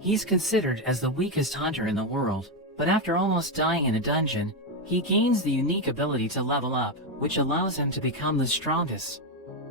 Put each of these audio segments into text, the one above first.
He's considered as the weakest hunter in the world, but after almost dying in a dungeon, he gains the unique ability to level up, which allows him to become the strongest.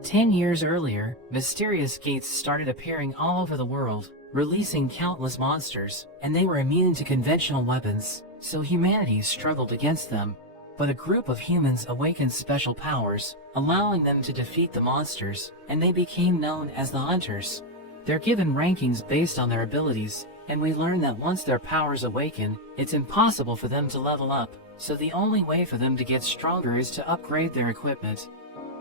10 years earlier, mysterious gates started appearing all over the world, releasing countless monsters, and they were immune to conventional weapons, so humanity struggled against them. But a group of humans awakened special powers, allowing them to defeat the monsters, and they became known as the Hunters. They're given rankings based on their abilities, and we learn that once their powers awaken, it's impossible for them to level up, so the only way for them to get stronger is to upgrade their equipment.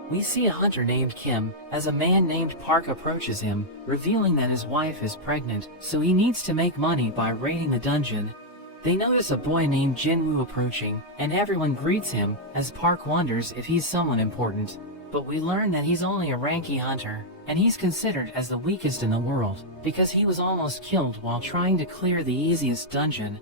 We see a hunter named Kim as a man named Park approaches him, revealing that his wife is pregnant, so he needs to make money by raiding the dungeon. They notice a boy named Jinwoo approaching, and everyone greets him, as Park wonders if he's someone important. But we learn that he's only a ranky hunter, and he's considered as the weakest in the world, because he was almost killed while trying to clear the easiest dungeon.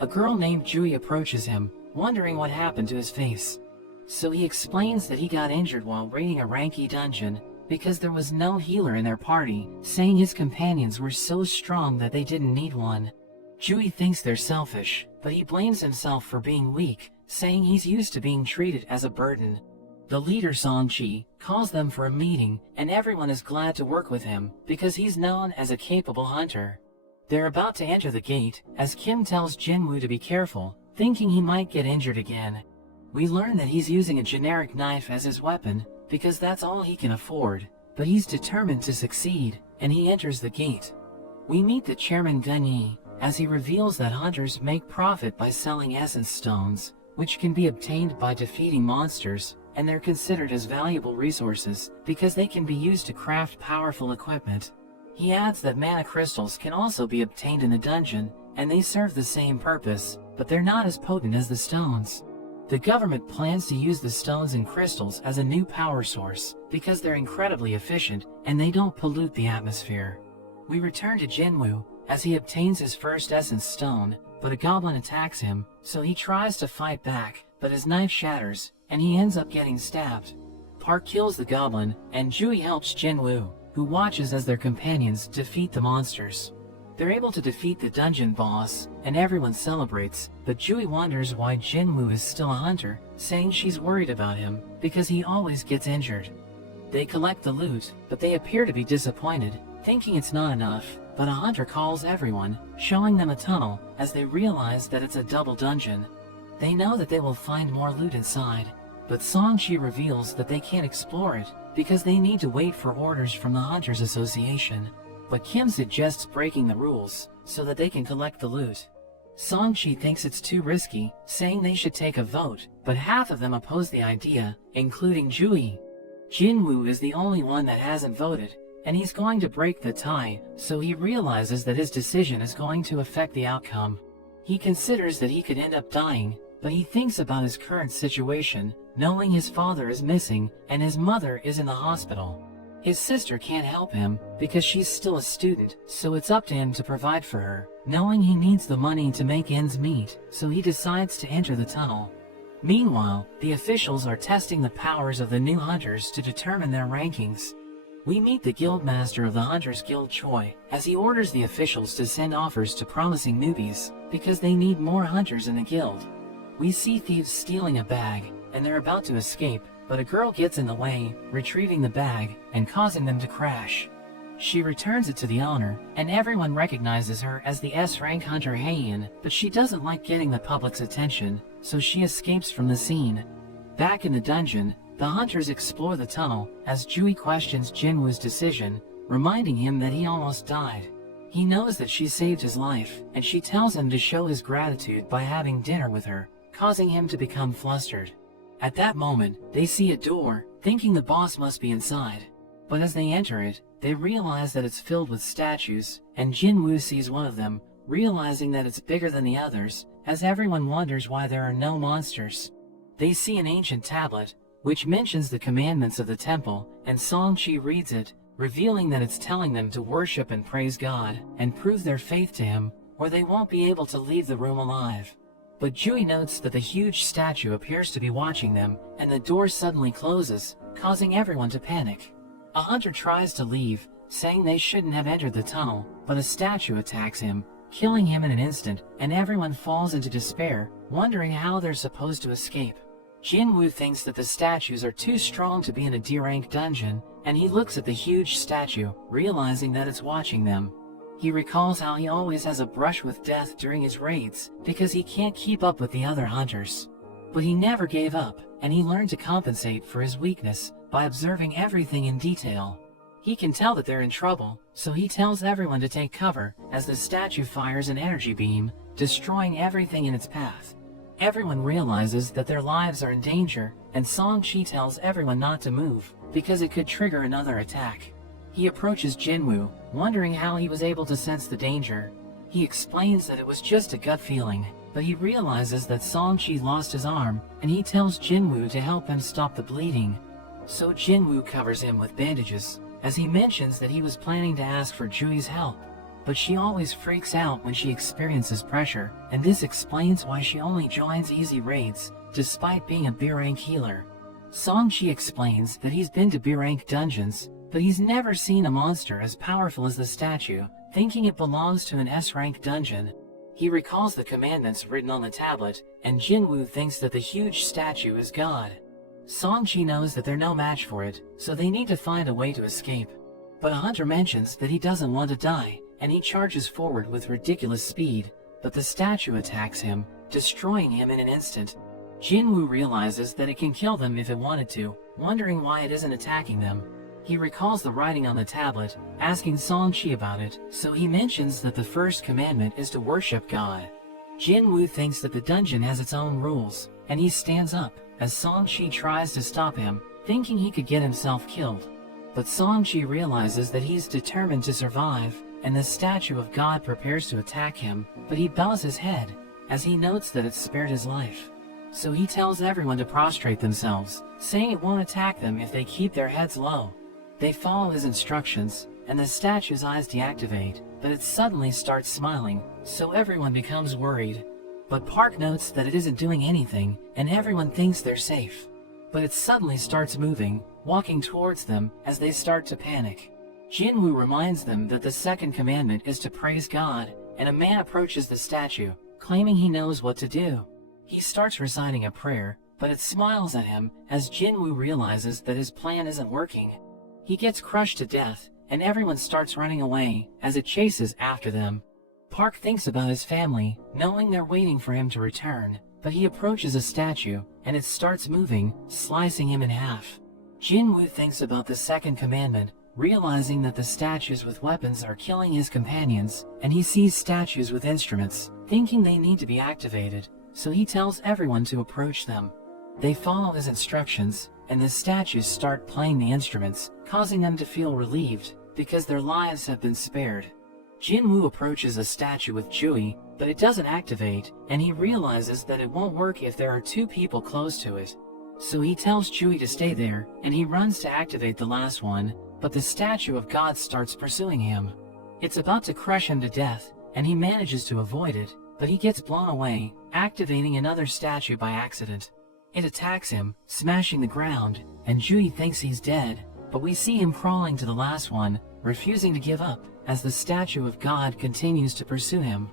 A girl named Jui approaches him, wondering what happened to his face. So he explains that he got injured while raiding a ranky dungeon, because there was no healer in their party, saying his companions were so strong that they didn't need one. Jui thinks they're selfish, but he blames himself for being weak, saying he's used to being treated as a burden. The leader Song-chi calls them for a meeting, and everyone is glad to work with him, because he's known as a capable hunter. They're about to enter the gate, as Kim tells Jinwoo to be careful, thinking he might get injured again. We learn that he's using a generic knife as his weapon, because that's all he can afford, but he's determined to succeed, and he enters the gate. We meet the chairman Gun-yi, as he reveals that hunters make profit by selling essence stones, which can be obtained by defeating monsters, and they're considered as valuable resources, because they can be used to craft powerful equipment. He adds that mana crystals can also be obtained in the dungeon, and they serve the same purpose, but they're not as potent as the stones. The government plans to use the stones and crystals as a new power source, because they're incredibly efficient, and they don't pollute the atmosphere. We return to Jinwoo, as he obtains his first essence stone, but a goblin attacks him, so he tries to fight back, but his knife shatters, and he ends up getting stabbed. Park kills the goblin, and Jui helps Jinwoo, who watches as their companions defeat the monsters. They're able to defeat the dungeon boss, and everyone celebrates, but Jui wonders why Jinwoo is still a hunter, saying she's worried about him, because he always gets injured. They collect the loot, but they appear to be disappointed, thinking it's not enough, but a hunter calls everyone, showing them a tunnel, as they realize that it's a double dungeon. They know that they will find more loot inside, but Song-chi reveals that they can't explore it, because they need to wait for orders from the Hunters Association. But Kim suggests breaking the rules, so that they can collect the loot. Song-chi thinks it's too risky, saying they should take a vote, but half of them oppose the idea, including Jui. Jinwoo is the only one that hasn't voted, and he's going to break the tie, so he realizes that his decision is going to affect the outcome. He considers that he could end up dying, but he thinks about his current situation, knowing his father is missing and his mother is in the hospital. His sister can't help him because she's still a student, so it's up to him to provide for her, knowing he needs the money to make ends meet, so he decides to enter the tunnel. Meanwhile, the officials are testing the powers of the new hunters to determine their rankings. We meet the guildmaster of the Hunters Guild Choi, as he orders the officials to send offers to promising newbies, because they need more hunters in the guild. We see thieves stealing a bag, and they're about to escape, but a girl gets in the way, retrieving the bag, and causing them to crash. She returns it to the owner, and everyone recognizes her as the S-rank hunter Heian, but she doesn't like getting the public's attention, so she escapes from the scene. Back in the dungeon, the hunters explore the tunnel, as Jui questions Jinwoo's decision, reminding him that he almost died. He knows that she saved his life, and she tells him to show his gratitude by having dinner with her, causing him to become flustered. At that moment, they see a door, thinking the boss must be inside. But as they enter it, they realize that it's filled with statues, and Jinwoo sees one of them, realizing that it's bigger than the others, as everyone wonders why there are no monsters. They see an ancient tablet, which mentions the commandments of the temple, and Song-chi reads it, revealing that it's telling them to worship and praise God, and prove their faith to him, or they won't be able to leave the room alive. But Jui notes that the huge statue appears to be watching them, and the door suddenly closes, causing everyone to panic. A hunter tries to leave, saying they shouldn't have entered the tunnel, but a statue attacks him, killing him in an instant, and everyone falls into despair, wondering how they're supposed to escape. Jinwoo thinks that the statues are too strong to be in a D-rank dungeon, and he looks at the huge statue, realizing that it's watching them. He recalls how he always has a brush with death during his raids, because he can't keep up with the other hunters. But he never gave up, and he learned to compensate for his weakness by observing everything in detail. He can tell that they're in trouble, so he tells everyone to take cover as the statue fires an energy beam, destroying everything in its path. Everyone realizes that their lives are in danger, and Song-chi tells everyone not to move, because it could trigger another attack. He approaches Jinwoo, wondering how he was able to sense the danger. He explains that it was just a gut feeling, but he realizes that Song-chi lost his arm, and he tells Jinwoo to help him stop the bleeding. So Jinwoo covers him with bandages, as he mentions that he was planning to ask for Jui's help. But she always freaks out when she experiences pressure, and this explains why she only joins easy raids, despite being a B-rank healer. Song-chi explains that he's been to B-rank dungeons, but he's never seen a monster as powerful as the statue, thinking it belongs to an S-rank dungeon. He recalls the commandments written on the tablet, and Jinwoo thinks that the huge statue is God. Song-chi knows that they're no match for it, so they need to find a way to escape. But a hunter mentions that he doesn't want to die, and he charges forward with ridiculous speed, but the statue attacks him, destroying him in an instant. Jinwoo realizes that it can kill them if it wanted to, wondering why it isn't attacking them. He recalls the writing on the tablet, asking Song-chi about it, so he mentions that the first commandment is to worship God. Jinwoo thinks that the dungeon has its own rules, and he stands up, as Song-chi tries to stop him, thinking he could get himself killed. But Song-chi realizes that he's determined to survive, and the statue of God prepares to attack him, but he bows his head, as he notes that it spared his life. So he tells everyone to prostrate themselves, saying it won't attack them if they keep their heads low. They follow his instructions, and the statue's eyes deactivate, but it suddenly starts smiling, so everyone becomes worried. But Park notes that it isn't doing anything, and everyone thinks they're safe. But it suddenly starts moving, walking towards them as they start to panic. Jinwoo reminds them that the second commandment is to praise God, and a man approaches the statue, claiming he knows what to do. He starts reciting a prayer, but it smiles at him as Jinwoo realizes that his plan isn't working. He gets crushed to death, and everyone starts running away as it chases after them. Park thinks about his family, knowing they're waiting for him to return, but he approaches a statue, and it starts moving, slicing him in half. Jinwoo thinks about the second commandment, realizing that the statues with weapons are killing his companions, and he sees statues with instruments, thinking they need to be activated, so he tells everyone to approach them. They follow his instructions, and the statues start playing the instruments, causing them to feel relieved, because their lives have been spared. Jinwoo approaches a statue with Jui, but it doesn't activate, and he realizes that it won't work if there are two people close to it. So he tells Jui to stay there, and he runs to activate the last one, but the statue of God starts pursuing him. It's about to crush him to death, and he manages to avoid it, but he gets blown away, activating another statue by accident. It attacks him, smashing the ground, and Jui thinks he's dead, but we see him crawling to the last one, refusing to give up, as the statue of God continues to pursue him.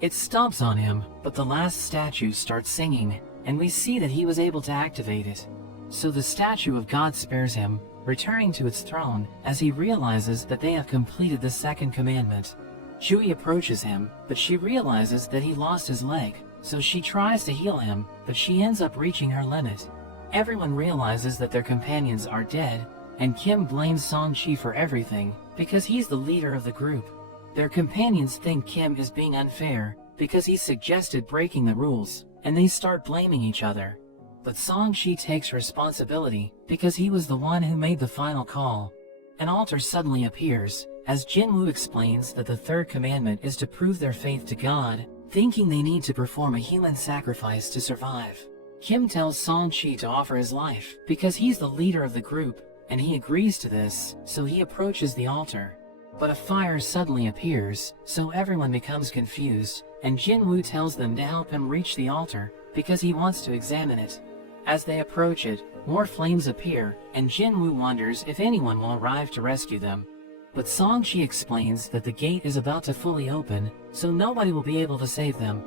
It stomps on him, but the last statue starts singing, and we see that he was able to activate it. So the statue of God spares him, returning to its throne as he realizes that they have completed the second commandment. Jui approaches him, but she realizes that he lost his leg, so she tries to heal him, but she ends up reaching her limit. Everyone realizes that their companions are dead, and Kim blames Song-chi for everything, because he's the leader of the group. Their companions think Kim is being unfair, because he suggested breaking the rules, and they start blaming each other. But Song-chi takes responsibility, because he was the one who made the final call. An altar suddenly appears, as Jinwoo explains that the third commandment is to prove their faith to God, thinking they need to perform a human sacrifice to survive. Kim tells Song-chi to offer his life, because he's the leader of the group, and he agrees to this, so he approaches the altar. But a fire suddenly appears, so everyone becomes confused, and Jinwoo tells them to help him reach the altar, because he wants to examine it. As they approach it, more flames appear, and Jinwoo wonders if anyone will arrive to rescue them. But Song-Chi explains that the gate is about to fully open, so nobody will be able to save them.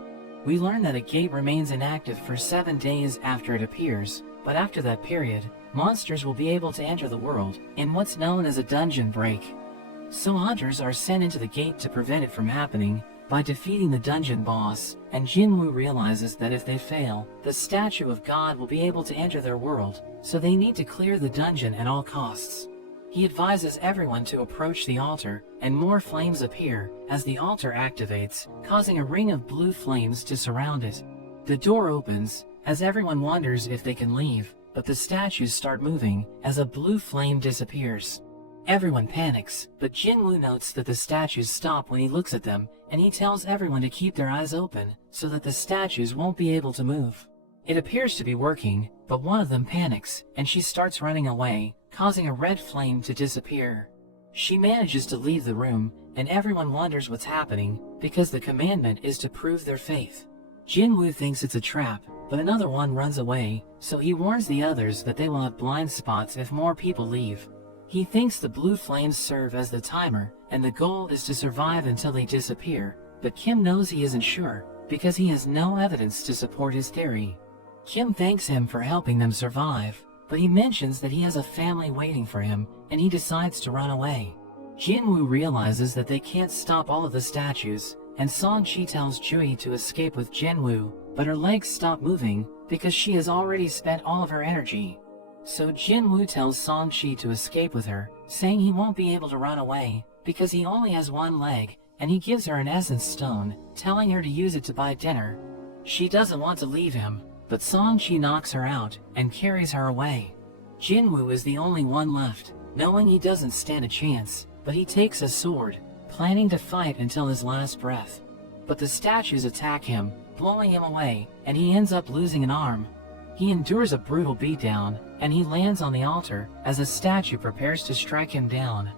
We learn that a gate remains inactive for 7 days after it appears, but after that period, monsters will be able to enter the world in what's known as a dungeon break. So hunters are sent into the gate to prevent it from happening by defeating the dungeon boss, and Jinwoo realizes that if they fail, the statue of God will be able to enter their world, so they need to clear the dungeon at all costs. He advises everyone to approach the altar, and more flames appear as the altar activates, causing a ring of blue flames to surround it. The door opens, as everyone wonders if they can leave, but the statues start moving as a blue flame disappears. Everyone panics, but Jinwoo notes that the statues stop when he looks at them, and he tells everyone to keep their eyes open so that the statues won't be able to move. It appears to be working, but one of them panics, and she starts running away, causing a red flame to disappear. She manages to leave the room, and everyone wonders what's happening, because the commandment is to prove their faith. Jinwoo thinks it's a trap, but another one runs away, so he warns the others that they will have blind spots if more people leave. He thinks the blue flames serve as the timer, and the goal is to survive until they disappear, but Kim knows he isn't sure, because he has no evidence to support his theory. Kim thanks him for helping them survive, but he mentions that he has a family waiting for him, and he decides to run away. Jinwoo realizes that they can't stop all of the statues, and Song-Chi tells Jui to escape with Jinwoo, but her legs stop moving because she has already spent all of her energy. So Jinwoo tells Song-Chi to escape with her, saying he won't be able to run away because he only has one leg, and he gives her an essence stone, telling her to use it to buy dinner. She doesn't want to leave him, but Song-Chi knocks her out and carries her away. Jinwoo is the only one left, knowing he doesn't stand a chance, but he takes a sword, planning to fight until his last breath. But the statues attack him, blowing him away, and he ends up losing an arm. He endures a brutal beatdown, and he lands on the altar as a statue prepares to strike him down.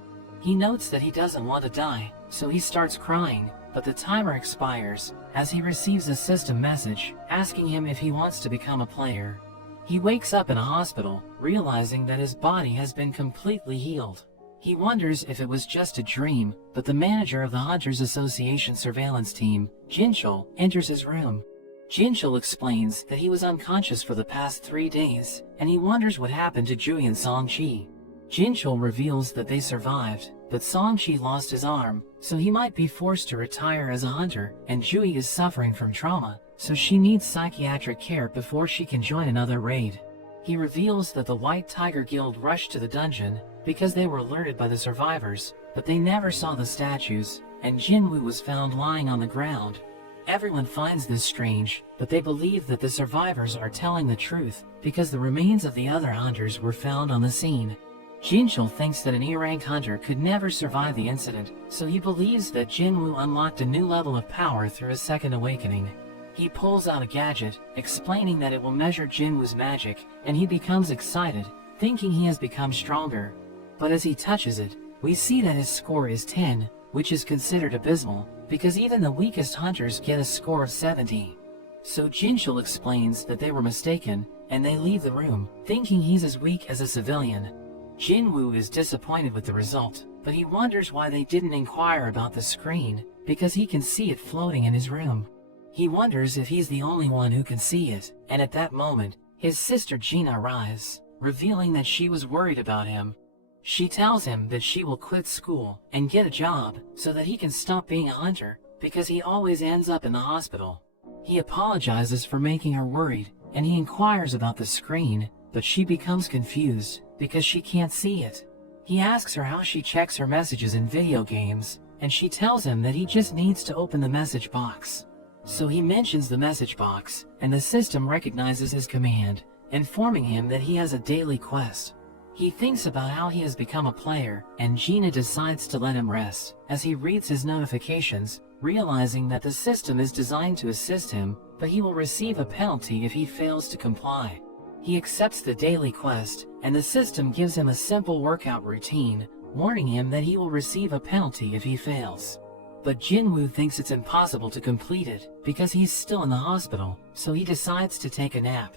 He notes that he doesn't want to die, so he starts crying, but the timer expires as he receives a system message asking him if he wants to become a player. He wakes up in a hospital, realizing that his body has been completely healed. He wonders if it was just a dream, but the manager of the Hunters Association surveillance team, Jinchul, enters his room. Jinchul explains that he was unconscious for the past 3 days, and he wonders what happened to Jui and Song-Chi. Jinchul reveals that they survived, but Song-Chi lost his arm, so he might be forced to retire as a hunter, and Jui is suffering from trauma, so she needs psychiatric care before she can join another raid. He reveals that the White Tiger Guild rushed to the dungeon because they were alerted by the survivors, but they never saw the statues, and Jinwoo was found lying on the ground. Everyone finds this strange, but they believe that the survivors are telling the truth because the remains of the other hunters were found on the scene. Jinchul thinks that an E-ranked hunter could never survive the incident, so he believes that Jinwoo unlocked a new level of power through his second awakening. He pulls out a gadget, explaining that it will measure Jinwoo's magic, and he becomes excited, thinking he has become stronger. But as he touches it, we see that his score is 10, which is considered abysmal, because even the weakest hunters get a score of 70. So Jinchul explains that they were mistaken, and they leave the room, thinking he's as weak as a civilian. Jinwoo is disappointed with the result, but he wonders why they didn't inquire about the screen, because he can see it floating in his room. He wonders if he's the only one who can see it, and at that moment, his sister Gina arrives, revealing that she was worried about him. She tells him that she will quit school and get a job so that he can stop being a hunter, because he always ends up in the hospital. He apologizes for making her worried, and he inquires about the screen, but she becomes confused because she can't see it. He asks her how she checks her messages in video games, and she tells him that he just needs to open the message box. So he mentions the message box, and the system recognizes his command, informing him that he has a daily quest. He thinks about how he has become a player, and Gina decides to let him rest, as he reads his notifications, realizing that the system is designed to assist him, but he will receive a penalty if he fails to comply. He accepts the daily quest, and the system gives him a simple workout routine, warning him that he will receive a penalty if he fails. But Jinwoo thinks it's impossible to complete it, because he's still in the hospital, so he decides to take a nap.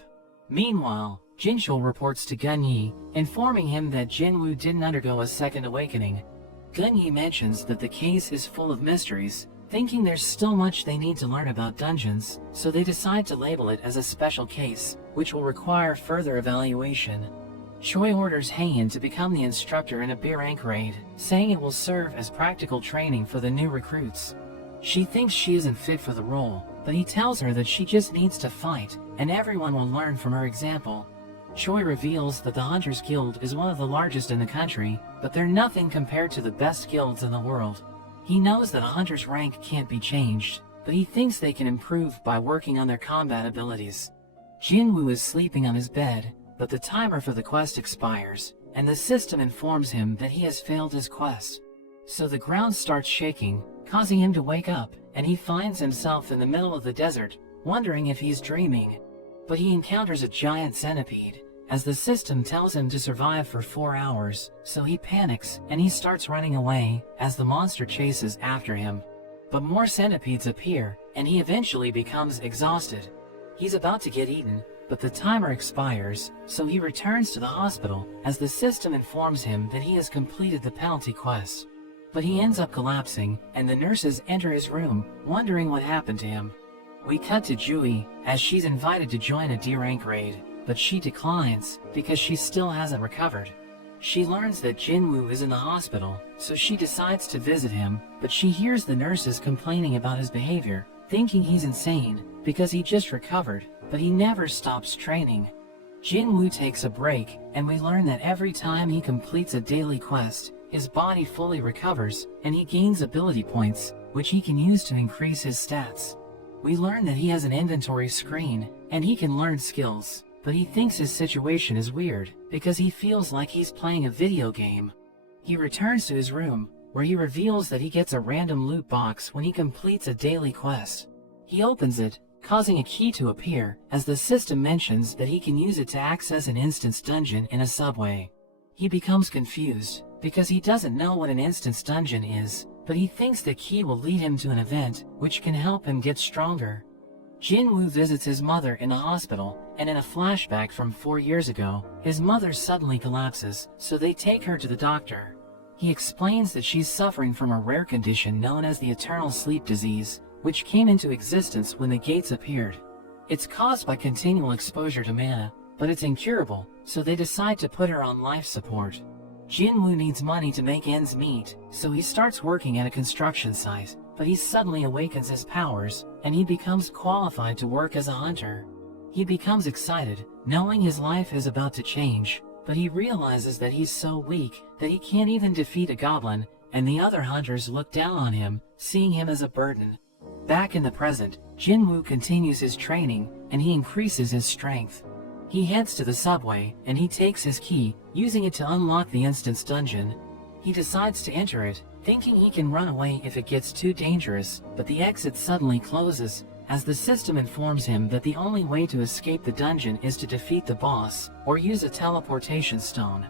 Meanwhile, Jinchul reports to Gunyi, informing him that Jinwoo didn't undergo a second awakening. Gunyi mentions that the case is full of mysteries, thinking there's still much they need to learn about dungeons, so they decide to label it as a special case, which will require further evaluation. Choi orders Haein to become the instructor in a B-rank raid, saying it will serve as practical training for the new recruits. She thinks she isn't fit for the role, but he tells her that she just needs to fight, and everyone will learn from her example. Choi reveals that the Hunters Guild is one of the largest in the country, but they're nothing compared to the best guilds in the world. He knows that a hunter's rank can't be changed, but he thinks they can improve by working on their combat abilities. Jinwoo is sleeping on his bed, but the timer for the quest expires, and the system informs him that he has failed his quest. So the ground starts shaking, causing him to wake up, and he finds himself in the middle of the desert, wondering if he's dreaming. But he encounters a giant centipede, as the system tells him to survive for 4 hours, so he panics and he starts running away as the monster chases after him. But more centipedes appear, and he eventually becomes exhausted. He's about to get eaten, but the timer expires, so he returns to the hospital as the system informs him that he has completed the penalty quest. But he ends up collapsing, and the nurses enter his room, wondering what happened to him. We cut to Jui, as she's invited to join a D-rank raid, but she declines because she still hasn't recovered. She learns that Jinwoo is in the hospital, so she decides to visit him, but she hears the nurses complaining about his behavior, thinking he's insane because he just recovered, but he never stops training. Jinwoo takes a break, and we learn that every time he completes a daily quest, his body fully recovers, and he gains ability points, which he can use to increase his stats. We learn that he has an inventory screen, and he can learn skills, but he thinks his situation is weird, because he feels like he's playing a video game. He returns to his room, where he reveals that he gets a random loot box when he completes a daily quest. He opens it, causing a key to appear, as the system mentions that he can use it to access an instance dungeon in a subway. He becomes confused, because he doesn't know what an instance dungeon is, but he thinks the key will lead him to an event, which can help him get stronger. Jinwoo visits his mother in the hospital, and in a flashback from 4 years ago, his mother suddenly collapses, so they take her to the doctor. He explains that she's suffering from a rare condition known as the eternal sleep disease, which came into existence when the gates appeared. It's caused by continual exposure to mana, but it's incurable, so they decide to put her on life support. Jinwoo needs money to make ends meet, so he starts working at a construction site, but he suddenly awakens his powers, and he becomes qualified to work as a hunter. He becomes excited, knowing his life is about to change, but he realizes that he's so weak that he can't even defeat a goblin, and the other hunters look down on him, seeing him as a burden. Back in the present, Jinwoo continues his training, and he increases his strength. He heads to the subway, and he takes his key, using it to unlock the instance dungeon. He decides to enter it, thinking he can run away if it gets too dangerous, but the exit suddenly closes, as the system informs him that the only way to escape the dungeon is to defeat the boss, or use a teleportation stone.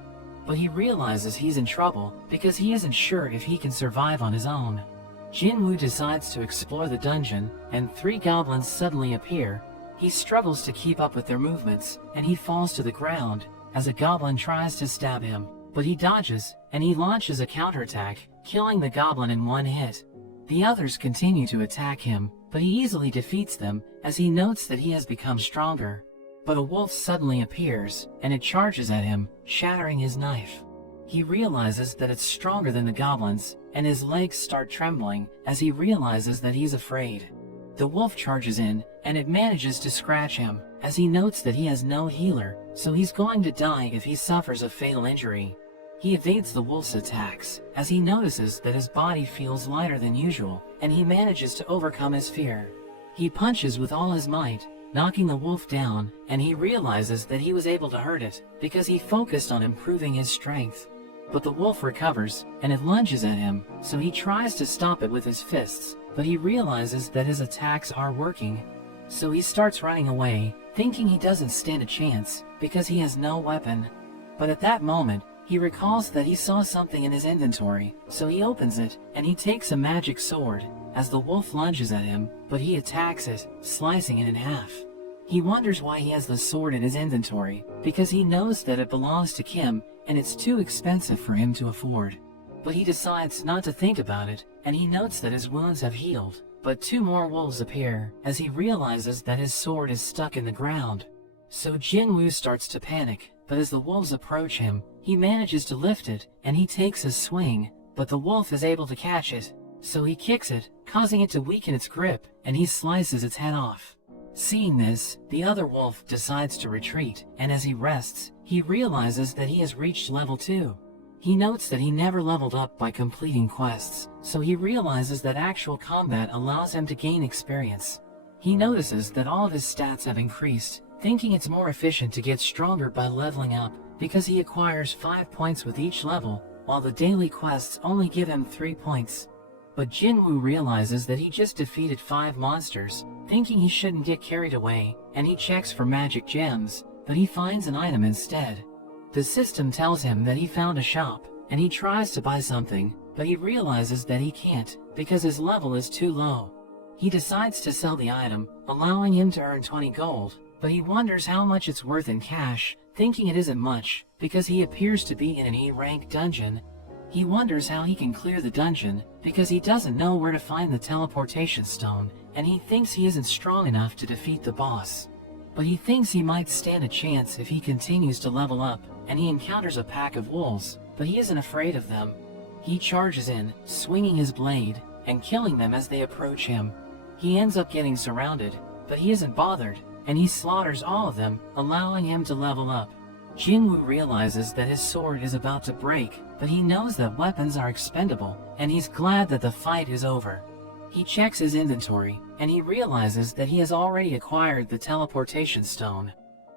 But he realizes he's in trouble, because he isn't sure if he can survive on his own. Jinwoo decides to explore the dungeon, and 3 goblins suddenly appear. He struggles to keep up with their movements, and he falls to the ground, as a goblin tries to stab him, but he dodges, and he launches a counterattack, killing the goblin in 1 hit. The others continue to attack him, but he easily defeats them, as he notes that he has become stronger. But a wolf suddenly appears, and it charges at him, shattering his knife. He realizes that it's stronger than the goblins, and his legs start trembling as he realizes that he's afraid. The wolf charges in, and it manages to scratch him, as he notes that he has no healer, so he's going to die if he suffers a fatal injury. He evades the wolf's attacks, as he notices that his body feels lighter than usual, and he manages to overcome his fear. He punches with all his might, knocking the wolf down, and he realizes that he was able to hurt it, because he focused on improving his strength. But the wolf recovers, and it lunges at him, so he tries to stop it with his fists, but he realizes that his attacks are working. So he starts running away, thinking he doesn't stand a chance, because he has no weapon. But at that moment, he recalls that he saw something in his inventory, so he opens it, and he takes a magic sword, as the wolf lunges at him, but he attacks it, slicing it in half. He wonders why he has the sword in his inventory, because he knows that it belongs to Kim, and it's too expensive for him to afford. But he decides not to think about it, and he notes that his wounds have healed. But 2 more wolves appear, as he realizes that his sword is stuck in the ground. So Jinwoo starts to panic, but as the wolves approach him, he manages to lift it, and he takes a swing, but the wolf is able to catch it. So he kicks it, causing it to weaken its grip, and he slices its head off. Seeing this, the other wolf decides to retreat, and as he rests, he realizes that he has reached level 2. He notes that he never leveled up by completing quests, so he realizes that actual combat allows him to gain experience. He notices that all of his stats have increased, thinking it's more efficient to get stronger by leveling up, because he acquires 5 points with each level, while the daily quests only give him 3 points. But Jinwoo realizes that he just defeated 5 monsters, thinking he shouldn't get carried away, and he checks for magic gems, but he finds an item instead. The system tells him that he found a shop, and he tries to buy something, but he realizes that he can't, because his level is too low. He decides to sell the item, allowing him to earn 20 gold, but he wonders how much it's worth in cash, thinking it isn't much, because he appears to be in an E-rank dungeon. He wonders how he can clear the dungeon, because he doesn't know where to find the teleportation stone, and he thinks he isn't strong enough to defeat the boss. But he thinks he might stand a chance if he continues to level up, and he encounters a pack of wolves, but he isn't afraid of them. He charges in, swinging his blade, and killing them as they approach him. He ends up getting surrounded, but he isn't bothered, and he slaughters all of them, allowing him to level up. Jinwoo realizes that his sword is about to break, but he knows that weapons are expendable, and he's glad that the fight is over. He checks his inventory, and he realizes that he has already acquired the teleportation stone.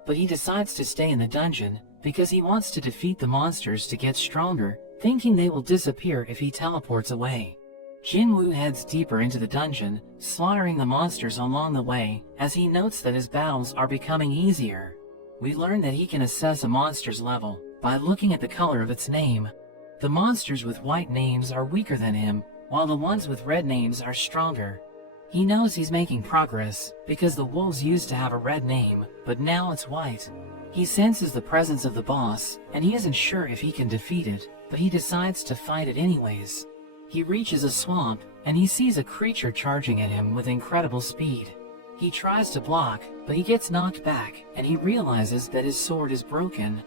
But he decides to stay in the dungeon, because he wants to defeat the monsters to get stronger, thinking they will disappear if he teleports away. Jinwoo heads deeper into the dungeon, slaughtering the monsters along the way, as he notes that his battles are becoming easier. We learn that he can assess a monster's level by looking at the color of its name. The monsters with white names are weaker than him, while the ones with red names are stronger. He knows he's making progress, because the wolves used to have a red name, but now it's white. He senses the presence of the boss, and he isn't sure if he can defeat it, but he decides to fight it anyways. He reaches a swamp, and he sees a creature charging at him with incredible speed. He tries to block, but he gets knocked back, and he realizes that his sword is broken.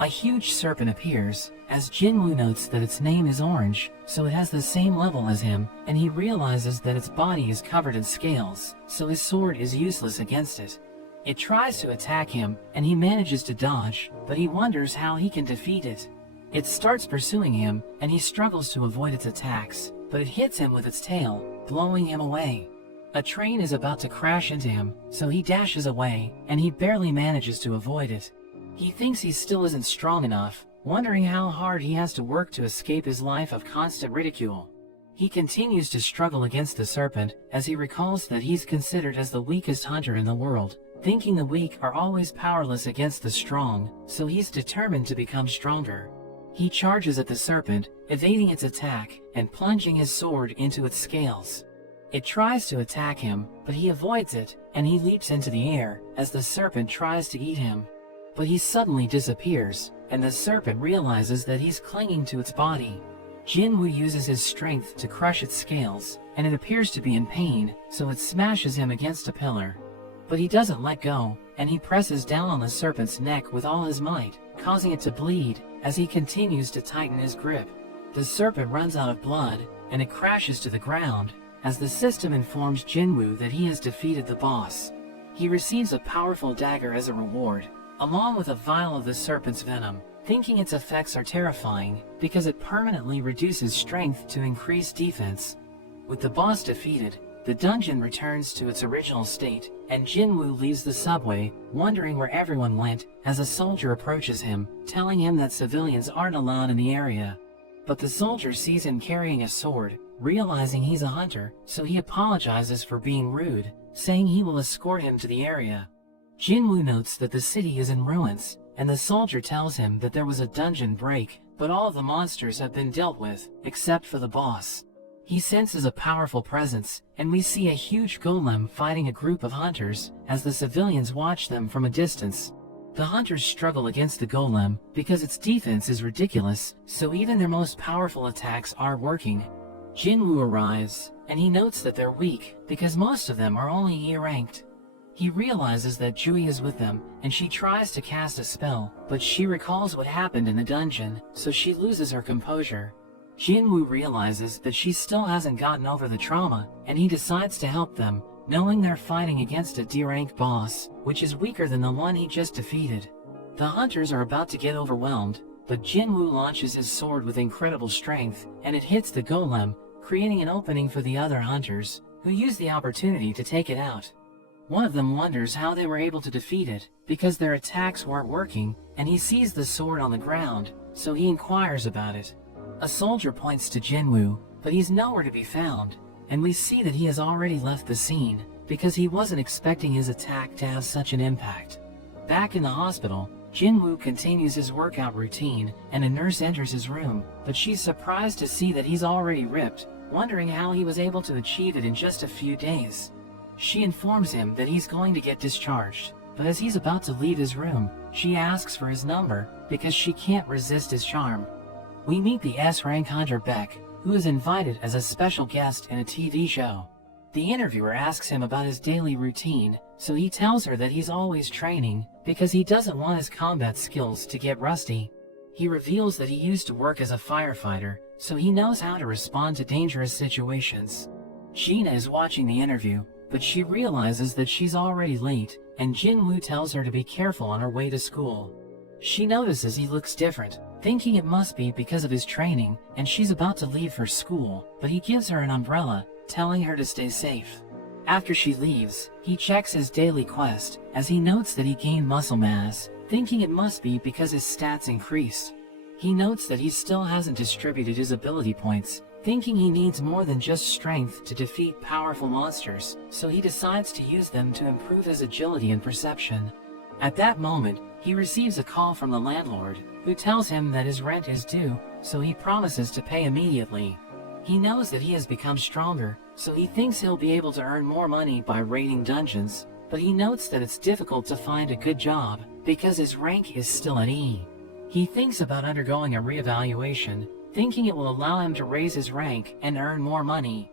A huge serpent appears, as Jinwoo notes that its name is Orange, so it has the same level as him, and he realizes that its body is covered in scales, so his sword is useless against it. It tries to attack him, and he manages to dodge, but he wonders how he can defeat it. It starts pursuing him, and he struggles to avoid its attacks, but it hits him with its tail, blowing him away. A train is about to crash into him, so he dashes away, and he barely manages to avoid it. He thinks he still isn't strong enough, wondering how hard he has to work to escape his life of constant ridicule. He continues to struggle against the serpent, as he recalls that he's considered as the weakest hunter in the world, thinking the weak are always powerless against the strong, so he's determined to become stronger. He charges at the serpent, evading its attack, and plunging his sword into its scales. It tries to attack him, but he avoids it, and he leaps into the air, as the serpent tries to eat him. But he suddenly disappears, and the serpent realizes that he's clinging to its body. Jinwoo uses his strength to crush its scales, and it appears to be in pain, so it smashes him against a pillar. But he doesn't let go, and he presses down on the serpent's neck with all his might, causing it to bleed, as he continues to tighten his grip. The serpent runs out of blood, and it crashes to the ground, as the system informs Jinwoo that he has defeated the boss. He receives a powerful dagger as a reward, along with a vial of the serpent's venom, thinking its effects are terrifying, because it permanently reduces strength to increase defense. With the boss defeated, the dungeon returns to its original state, and Jinwoo leaves the subway, wondering where everyone went, as a soldier approaches him, telling him that civilians aren't allowed in the area. But the soldier sees him carrying a sword, realizing he's a hunter, so he apologizes for being rude, saying he will escort him to the area. Jinwoo notes that the city is in ruins, and the soldier tells him that there was a dungeon break, but all of the monsters have been dealt with, except for the boss. He senses a powerful presence, and we see a huge golem fighting a group of hunters, as the civilians watch them from a distance. The hunters struggle against the golem because its defense is ridiculous, so even their most powerful attacks are working. Jinwoo arrives, and he notes that they're weak because most of them are only E-ranked. He realizes that Jui is with them, and she tries to cast a spell, but she recalls what happened in the dungeon, so she loses her composure. Jinwoo realizes that she still hasn't gotten over the trauma, and he decides to help them, knowing they're fighting against a D-rank boss, which is weaker than the one he just defeated. The hunters are about to get overwhelmed, but Jinwoo launches his sword with incredible strength, and it hits the golem, creating an opening for the other hunters, who use the opportunity to take it out. One of them wonders how they were able to defeat it, because their attacks weren't working, and he sees the sword on the ground, so he inquires about it. A soldier points to Jinwoo, but he's nowhere to be found, and we see that he has already left the scene, because he wasn't expecting his attack to have such an impact. Back in the hospital, Jinwoo continues his workout routine, and a nurse enters his room, but she's surprised to see that he's already ripped, wondering how he was able to achieve it in just a few days. She informs him that he's going to get discharged, but as he's about to leave his room, she asks for his number because she can't resist his charm. We meet the S-rank hunter Beck, who is invited as a special guest in a TV show. The interviewer asks him about his daily routine, so he tells her that he's always training because he doesn't want his combat skills to get rusty. He reveals that he used to work as a firefighter, so he knows how to respond to dangerous situations. Gina is watching the interview, but she realizes that she's already late, and Jinwoo tells her to be careful on her way to school. She notices he looks different, thinking it must be because of his training, and she's about to leave for school, but he gives her an umbrella, telling her to stay safe. After she leaves, he checks his daily quest, as he notes that he gained muscle mass, thinking it must be because his stats increased. He notes that he still hasn't distributed his ability points, thinking he needs more than just strength to defeat powerful monsters, so he decides to use them to improve his agility and perception. At that moment, he receives a call from the landlord, who tells him that his rent is due, so he promises to pay immediately. He knows that he has become stronger, so he thinks he'll be able to earn more money by raiding dungeons, but he notes that it's difficult to find a good job, because his rank is still at E. He thinks about undergoing a reevaluation, thinking it will allow him to raise his rank and earn more money.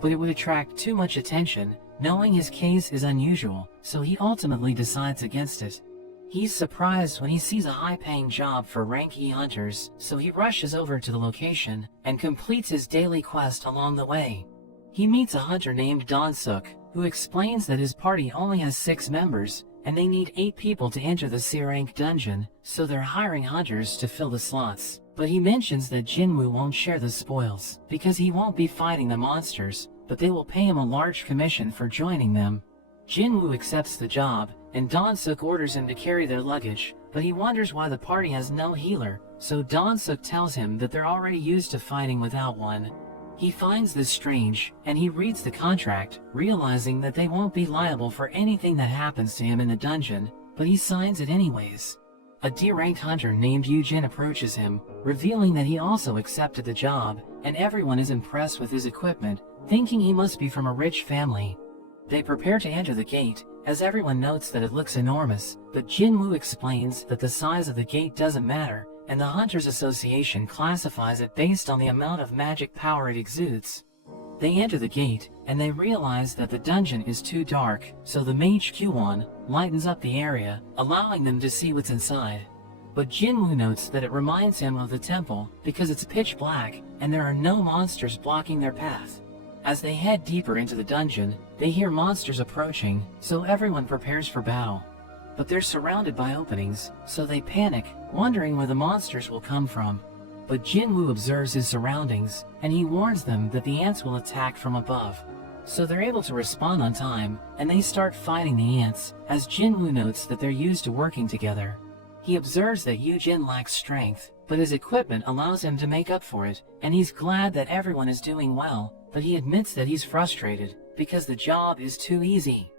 But it would attract too much attention, knowing his case is unusual, so he ultimately decides against it. He's surprised when he sees a high-paying job for rank E hunters, so he rushes over to the location and completes his daily quest along the way. He meets a hunter named Donsuk, who explains that his party only has 6 members, and they need 8 people to enter the C-rank dungeon, so they're hiring hunters to fill the slots. But he mentions that Jinwoo won't share the spoils, because he won't be fighting the monsters, but they will pay him a large commission for joining them. Jinwoo accepts the job, and Donsuk orders him to carry their luggage, but he wonders why the party has no healer, so Donsuk tells him that they're already used to fighting without one. He finds this strange, and he reads the contract, realizing that they won't be liable for anything that happens to him in the dungeon, but he signs it anyways. A D-ranked hunter named Yujin approaches him, revealing that he also accepted the job, and everyone is impressed with his equipment, thinking he must be from a rich family. They prepare to enter the gate, as everyone notes that it looks enormous, but Jinwoo explains that the size of the gate doesn't matter, and the Hunters Association classifies it based on the amount of magic power it exudes. They enter the gate, and they realize that the dungeon is too dark, so the mage Kyuwon lightens up the area, allowing them to see what's inside. But Jinwoo notes that it reminds him of the temple, because it's pitch black, and there are no monsters blocking their path. As they head deeper into the dungeon, they hear monsters approaching, so everyone prepares for battle. But they're surrounded by openings, so they panic, wondering where the monsters will come from. But Jinwoo observes his surroundings, and he warns them that the ants will attack from above. So they're able to respond on time, and they start fighting the ants, as Jinwoo notes that they're used to working together. He observes that Yujin lacks strength, but his equipment allows him to make up for it, and he's glad that everyone is doing well, but he admits that he's frustrated, because the job is too easy.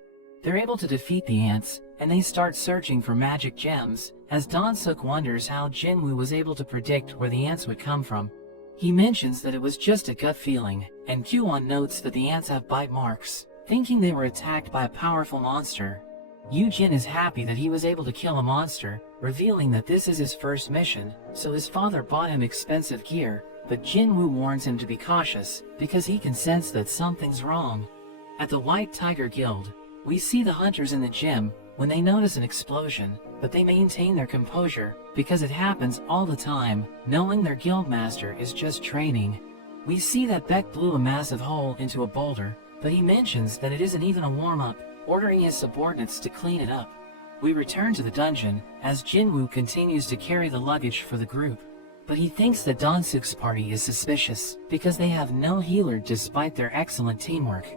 They're able to defeat the ants, and they start searching for magic gems, as Donsuk wonders how Jinwoo was able to predict where the ants would come from. He mentions that it was just a gut feeling, and Kyuwon notes that the ants have bite marks, thinking they were attacked by a powerful monster. Jin is happy that he was able to kill a monster, revealing that this is his first mission, so his father bought him expensive gear, but Jinwoo warns him to be cautious, because he can sense that something's wrong. At the White Tiger Guild, we see the hunters in the gym when they notice an explosion, but they maintain their composure, because it happens all the time, knowing their guildmaster is just training. We see that Beck blew a massive hole into a boulder, but he mentions that it isn't even a warm-up, ordering his subordinates to clean it up. We return to the dungeon, as Jinwoo continues to carry the luggage for the group. But he thinks that Donsuk's party is suspicious, because they have no healer despite their excellent teamwork.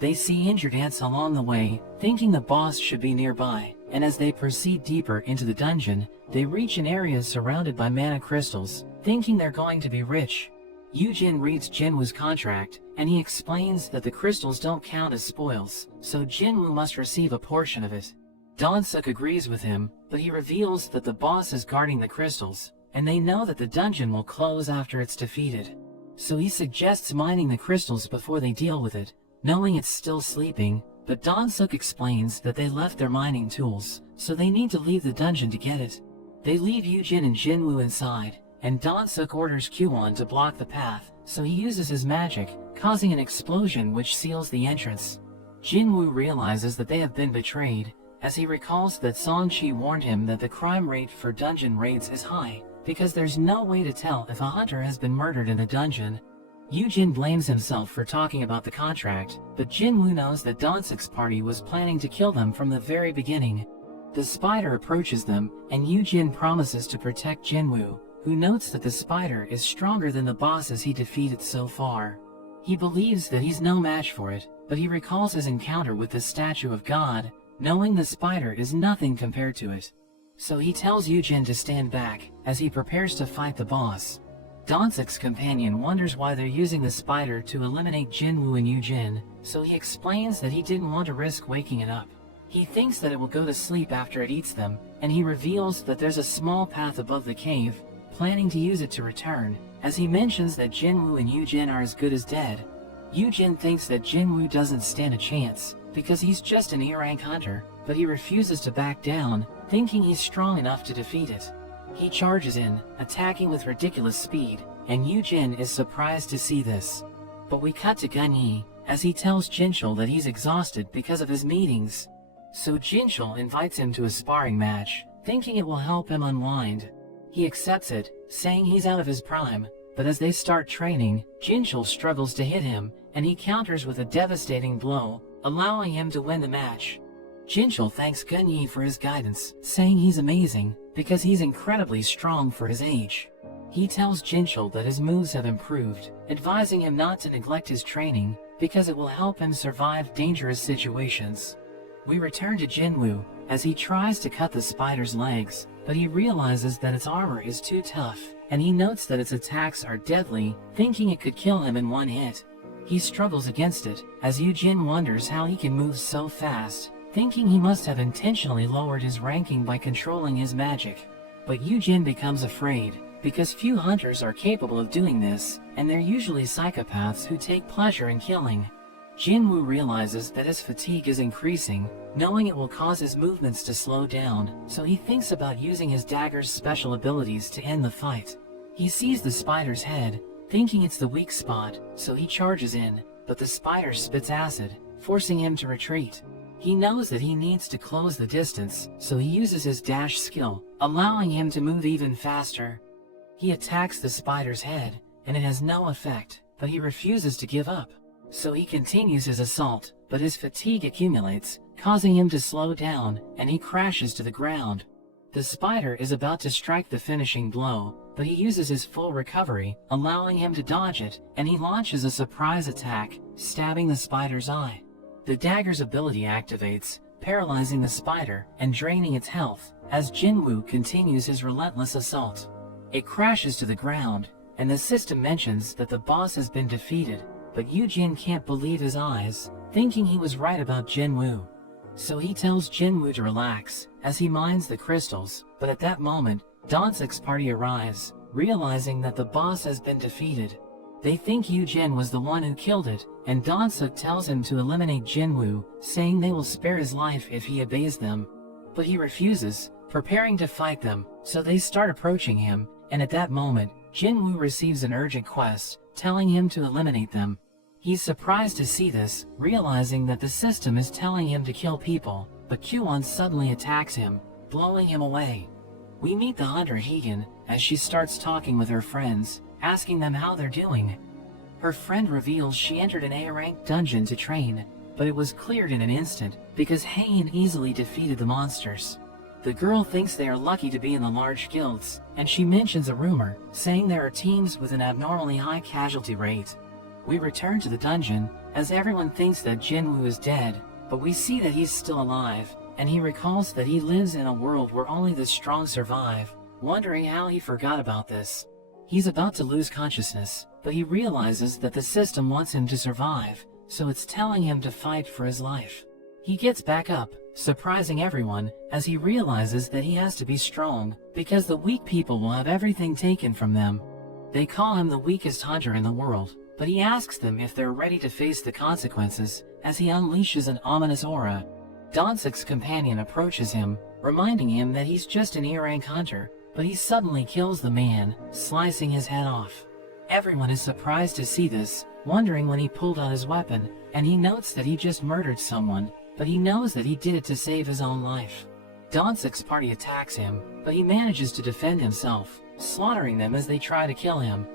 They see injured ants along the way, thinking the boss should be nearby, and as they proceed deeper into the dungeon, they reach an area surrounded by mana crystals, thinking they're going to be rich. Jin reads Jinwoo's contract, and he explains that the crystals don't count as spoils, so Jinwoo must receive a portion of it. Donsuk agrees with him, but he reveals that the boss is guarding the crystals, and they know that the dungeon will close after it's defeated. So he suggests mining the crystals before they deal with it, knowing it's still sleeping, but Donsuk explains that they left their mining tools, so they need to leave the dungeon to get it. They leave Jin and Jinwoo inside, and Donsuk orders Kwon to block the path, so he uses his magic, causing an explosion which seals the entrance. Jinwoo realizes that they have been betrayed, as he recalls that Song-chi warned him that the crime rate for dungeon raids is high, because there's no way to tell if a hunter has been murdered in a dungeon. Jin blames himself for talking about the contract, but Jinwoo knows that Donsuk's party was planning to kill them from the very beginning. The spider approaches them, and Jin promises to protect Jinwoo, who notes that the spider is stronger than the bosses he defeated so far. He believes that he's no match for it, but he recalls his encounter with the statue of God, knowing the spider is nothing compared to it. So he tells Jin to stand back, as he prepares to fight the boss. Donsuk's companion wonders why they're using the spider to eliminate Jinwoo and Jin, so he explains that he didn't want to risk waking it up. He thinks that it will go to sleep after it eats them, and he reveals that there's a small path above the cave, planning to use it to return, as he mentions that Jinwoo and Jin are as good as dead. Jin thinks that Jinwoo doesn't stand a chance, because he's just an E-rank hunter, but he refuses to back down, thinking he's strong enough to defeat it. He charges in, attacking with ridiculous speed, and Jin is surprised to see this. But we cut to Gunyi, as he tells Jinchul that he's exhausted because of his meetings. So Jinchul invites him to a sparring match, thinking it will help him unwind. He accepts it, saying he's out of his prime, but as they start training, Jinchul struggles to hit him, and he counters with a devastating blow, allowing him to win the match. Jinchul thanks Gunyi for his guidance, saying he's amazing, because he's incredibly strong for his age. He tells Jinchul that his moves have improved, advising him not to neglect his training, because it will help him survive dangerous situations. We return to Jinwoo, as he tries to cut the spider's legs, but he realizes that its armor is too tough, and he notes that its attacks are deadly, thinking it could kill him in one hit. He struggles against it, as Jin wonders how he can move so fast, thinking he must have intentionally lowered his ranking by controlling his magic. But Jin becomes afraid, because few hunters are capable of doing this, and they're usually psychopaths who take pleasure in killing. Jinwoo realizes that his fatigue is increasing, knowing it will cause his movements to slow down, so he thinks about using his dagger's special abilities to end the fight. He sees the spider's head, thinking it's the weak spot, so he charges in, but the spider spits acid, forcing him to retreat. He knows that he needs to close the distance, so he uses his dash skill, allowing him to move even faster. He attacks the spider's head, and it has no effect, but he refuses to give up. So he continues his assault, but his fatigue accumulates, causing him to slow down, and he crashes to the ground. The spider is about to strike the finishing blow, but he uses his full recovery, allowing him to dodge it, and he launches a surprise attack, stabbing the spider's eye. The dagger's ability activates, paralyzing the spider and draining its health, as Jinwoo continues his relentless assault. It crashes to the ground, and the system mentions that the boss has been defeated, but Jin can't believe his eyes, thinking he was right about Jinwoo. So he tells Jinwoo to relax, as he mines the crystals, but at that moment, Donsuk's party arrives, realizing that the boss has been defeated. They think Yu Jin was the one who killed it, and Dan-suk tells him to eliminate Jinwoo, saying they will spare his life if he obeys them. But he refuses, preparing to fight them, so they start approaching him, and at that moment, Jinwoo receives an urgent quest, telling him to eliminate them. He's surprised to see this, realizing that the system is telling him to kill people, but Kyuwon suddenly attacks him, blowing him away. We meet the hunter Hegan, as she starts talking with her friends, asking them how they're doing. Her friend reveals she entered an A-rank dungeon to train, but it was cleared in an instant, because Heian easily defeated the monsters. The girl thinks they are lucky to be in the large guilds, and she mentions a rumor, saying there are teams with an abnormally high casualty rate. We return to the dungeon, as everyone thinks that Jinwoo is dead, but we see that he's still alive, and he recalls that he lives in a world where only the strong survive, wondering how he forgot about this. He's about to lose consciousness, but he realizes that the system wants him to survive, so it's telling him to fight for his life. He gets back up, surprising everyone, as he realizes that he has to be strong, because the weak people will have everything taken from them. They call him the weakest hunter in the world, but he asks them if they're ready to face the consequences, as he unleashes an ominous aura. Dan-suk's companion approaches him, reminding him that he's just an E-rank hunter, but he suddenly kills the man, slicing his head off. Everyone is surprised to see this, wondering when he pulled out his weapon, and he notes that he just murdered someone, but he knows that he did it to save his own life. Dan-suk's party attacks him, but he manages to defend himself, slaughtering them as they try to kill him.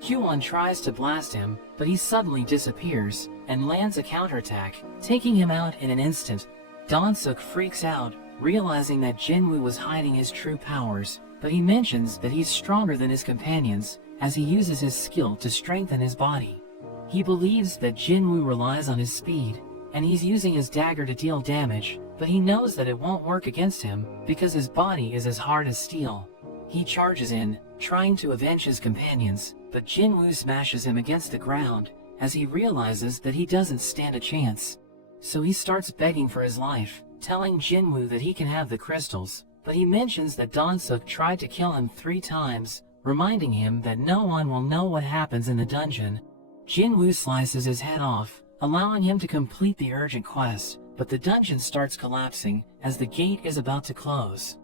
Kyuwon tries to blast him, but he suddenly disappears, and lands a counterattack, taking him out in an instant. Dan-suk freaks out, realizing that Jinwoo was hiding his true powers, but he mentions that he's stronger than his companions, as he uses his skill to strengthen his body. He believes that Jinwoo relies on his speed, and he's using his dagger to deal damage, but he knows that it won't work against him, because his body is as hard as steel. He charges in, trying to avenge his companions, but Jinwoo smashes him against the ground, as he realizes that he doesn't stand a chance. So he starts begging for his life, telling Jinwoo that he can have the crystals, but he mentions that Dan-suk tried to kill him 3 times, reminding him that no one will know what happens in the dungeon. Jinwoo slices his head off, allowing him to complete the urgent quest, but the dungeon starts collapsing as the gate is about to close.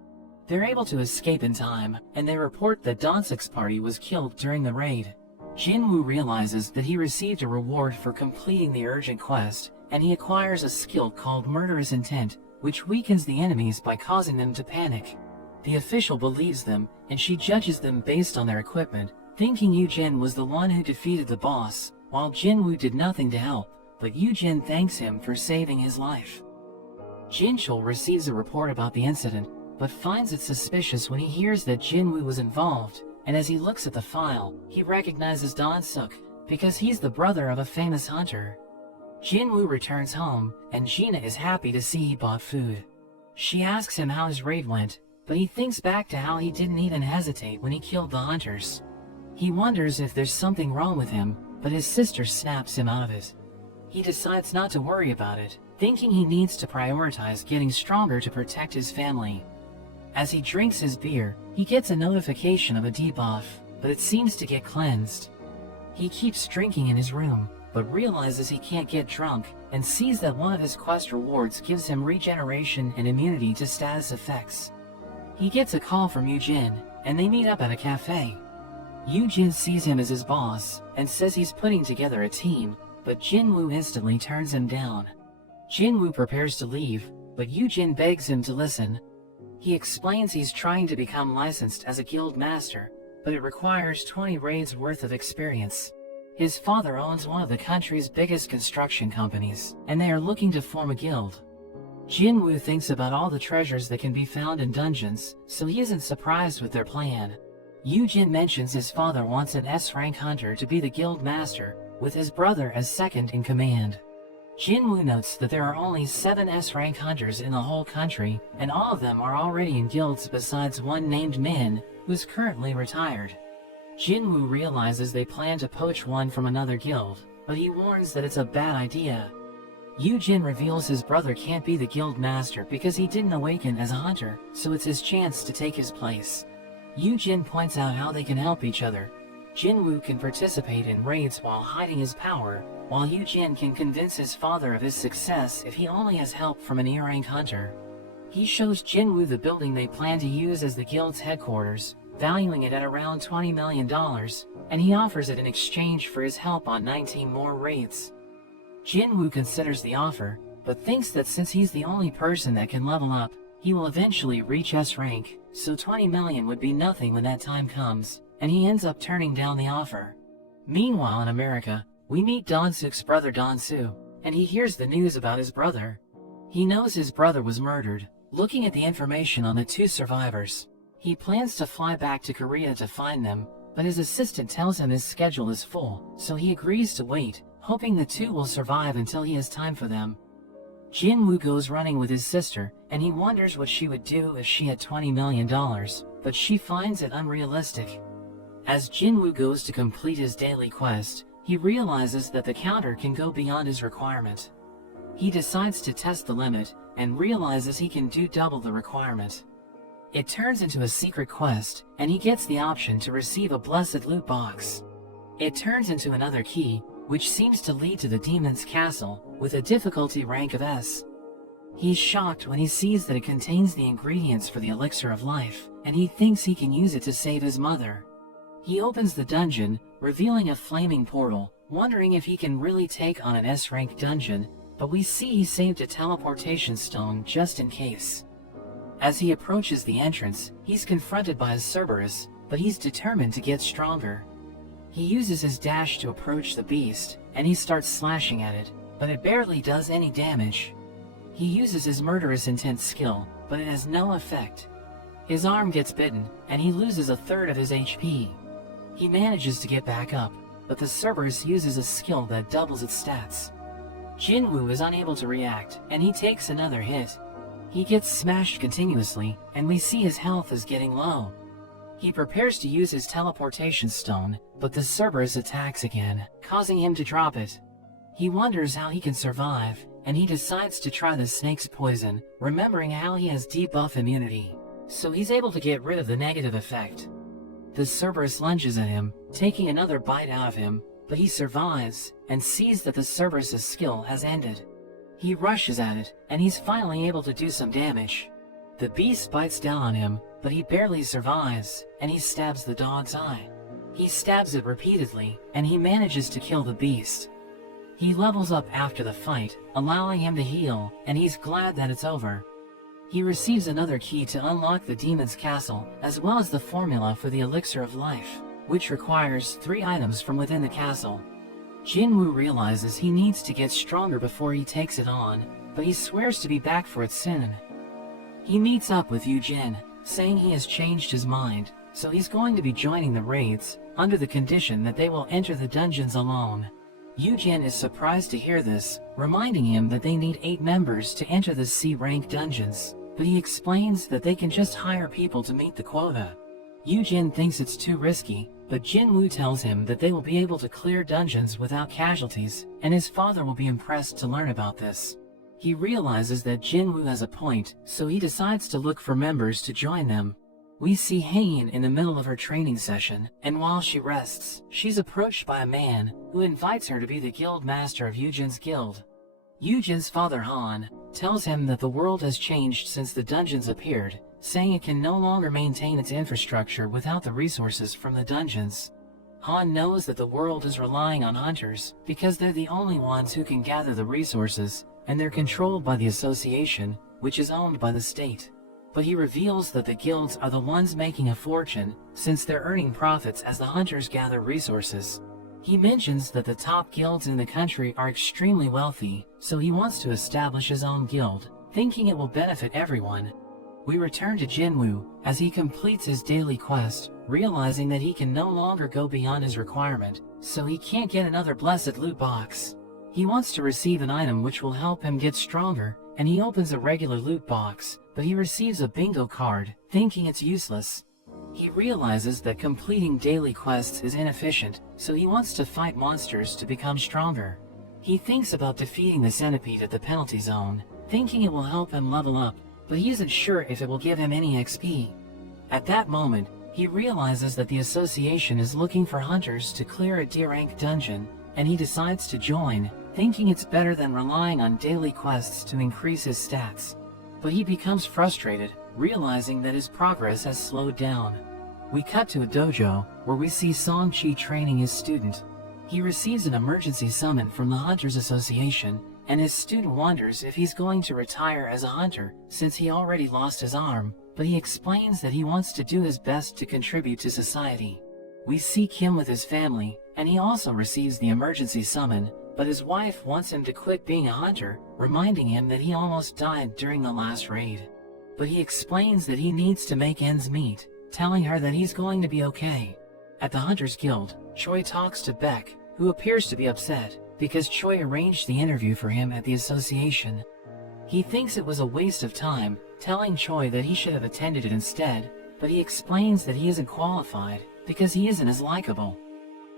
They're able to escape in time, and they report that Dan-suk's party was killed during the raid. Jinwoo realizes that he received a reward for completing the urgent quest, and he acquires a skill called Murderous Intent, which weakens the enemies by causing them to panic. The official believes them, and she judges them based on their equipment, thinking Yu Jin was the one who defeated the boss, while Jinwoo did nothing to help, but Yu Jin thanks him for saving his life. Jinchul receives a report about the incident, but finds it suspicious when he hears that Jinwoo was involved, and as he looks at the file, he recognizes Dan-suk, because he's the brother of a famous hunter. Jinwoo returns home, and Gina is happy to see he bought food. She asks him how his raid went, but he thinks back to how he didn't even hesitate when he killed the hunters. He wonders if there's something wrong with him, but his sister snaps him out of it. He decides not to worry about it, thinking he needs to prioritize getting stronger to protect his family. As he drinks his beer, he gets a notification of a debuff, but it seems to get cleansed. He keeps drinking in his room, but realizes he can't get drunk, and sees that one of his quest rewards gives him regeneration and immunity to status effects. He gets a call from Yu Jin, and they meet up at a cafe. Yu Jin sees him as his boss, and says he's putting together a team, but Jinwoo instantly turns him down. Jinwoo prepares to leave, but Yu Jin begs him to listen. He explains he's trying to become licensed as a guild master, but it requires 20 raids worth of experience. His father owns one of the country's biggest construction companies, and they are looking to form a guild. Jinwoo thinks about all the treasures that can be found in dungeons, so he isn't surprised with their plan. Yu Jin mentions his father wants an S-rank hunter to be the guild master, with his brother as second in command. Jinwoo notes that there are only 7 S-rank hunters in the whole country, and all of them are already in guilds besides one named Min, who's currently retired. Jinwoo realizes they plan to poach one from another guild, but he warns that it's a bad idea. Yu Jin reveals his brother can't be the guild master because he didn't awaken as a hunter, so it's his chance to take his place. Yu Jin points out how they can help each other. Jinwoo can participate in raids while hiding his power, while Yujin can convince his father of his success if he only has help from an E-rank hunter. He shows Jinwoo the building they plan to use as the guild's headquarters, valuing it at around $20 million, and he offers it in exchange for his help on 19 more raids. Jinwoo considers the offer, but thinks that since he's the only person that can level up, he will eventually reach S rank, so 20 million would be nothing when that time comes, and he ends up turning down the offer. Meanwhile in America, we meet Don-suk's brother Don-soo, and he hears the news about his brother. He knows his brother was murdered. Looking at the information on the two survivors, he plans to fly back to Korea to find them, but his assistant tells him his schedule is full, so he agrees to wait, hoping the two will survive until he has time for them. Jinwoo goes running with his sister, and he wonders what she would do if she had $20 million, but she finds it unrealistic. As Jinwoo goes to complete his daily quest, he realizes that the counter can go beyond his requirement. He decides to test the limit, and realizes he can do double the requirement. It turns into a secret quest, and he gets the option to receive a blessed loot box. It turns into another key, which seems to lead to the demon's castle, with a difficulty rank of S. He's shocked when he sees that it contains the ingredients for the elixir of life, and he thinks he can use it to save his mother. He opens the dungeon, revealing a flaming portal, wondering if he can really take on an S-rank dungeon, but we see he saved a teleportation stone just in case. As he approaches the entrance, he's confronted by a Cerberus, but he's determined to get stronger. He uses his dash to approach the beast, and he starts slashing at it, but it barely does any damage. He uses his murderous intent skill, but it has no effect. His arm gets bitten, and he loses a third of his HP. He manages to get back up, but the Cerberus uses a skill that doubles its stats. Jinwoo is unable to react, and he takes another hit. He gets smashed continuously, and we see his health is getting low. He prepares to use his teleportation stone, but the Cerberus attacks again, causing him to drop it. He wonders how he can survive, and he decides to try the snake's poison, remembering how he has debuff immunity, so he's able to get rid of the negative effect. The Cerberus lunges at him, taking another bite out of him, but he survives, and sees that the Cerberus' skill has ended. He rushes at it, and he's finally able to do some damage. The beast bites down on him, but he barely survives, and he stabs the dog's eye. He stabs it repeatedly, and he manages to kill the beast. He levels up after the fight, allowing him to heal, and he's glad that it's over. He receives another key to unlock the demon's castle, as well as the formula for the elixir of life, which requires 3 items from within the castle. Jinwoo realizes he needs to get stronger before he takes it on, but he swears to be back for it soon. He meets up with Yujin, saying he has changed his mind, so he's going to be joining the raids, under the condition that they will enter the dungeons alone. Yujin is surprised to hear this, reminding him that they need 8 members to enter the C-rank dungeons, but he explains that they can just hire people to meet the quota. Yujin thinks it's too risky, but Jinwoo tells him that they will be able to clear dungeons without casualties, and his father will be impressed to learn about this. He realizes that Jinwoo has a point, so he decides to look for members to join them. We see Hein in the middle of her training session, and while she rests, she's approached by a man, who invites her to be the guild master of Yujin's guild. Yujin's father Han tells him that the world has changed since the dungeons appeared, saying it can no longer maintain its infrastructure without the resources from the dungeons. Han knows that the world is relying on hunters, because they're the only ones who can gather the resources, and they're controlled by the association, which is owned by the state. But he reveals that the guilds are the ones making a fortune, since they're earning profits as the hunters gather resources. He mentions that the top guilds in the country are extremely wealthy, so he wants to establish his own guild, thinking it will benefit everyone. We return to Jinwoo, as he completes his daily quest, realizing that he can no longer go beyond his requirement, so he can't get another blessed loot box. He wants to receive an item which will help him get stronger, and he opens a regular loot box, but he receives a bingo card, thinking it's useless. He realizes that completing daily quests is inefficient, so he wants to fight monsters to become stronger. He thinks about defeating the centipede at the penalty zone, thinking it will help him level up, but he isn't sure if it will give him any XP. At that moment, He realizes that the association is looking for hunters to clear a D-rank dungeon, and he decides to join, thinking it's better than relying on daily quests to increase his stats. But he becomes frustrated, realizing that his progress has slowed down. We cut to a dojo, where we see Song-Chi training his student. He receives an emergency summon from the Hunters Association, and his student wonders if he's going to retire as a hunter since he already lost his arm, but he explains that he wants to do his best to contribute to society. We see Kim with his family, and he also receives the emergency summon, but his wife wants him to quit being a hunter, reminding him that he almost died during the last raid. But he explains that he needs to make ends meet, telling her that he's going to be okay. At the Hunters Guild, Choi talks to Beck, who appears to be upset because Choi arranged the interview for him at the association. He thinks it was a waste of time, telling Choi that he should have attended it instead, but he explains that he isn't qualified because he isn't as likable.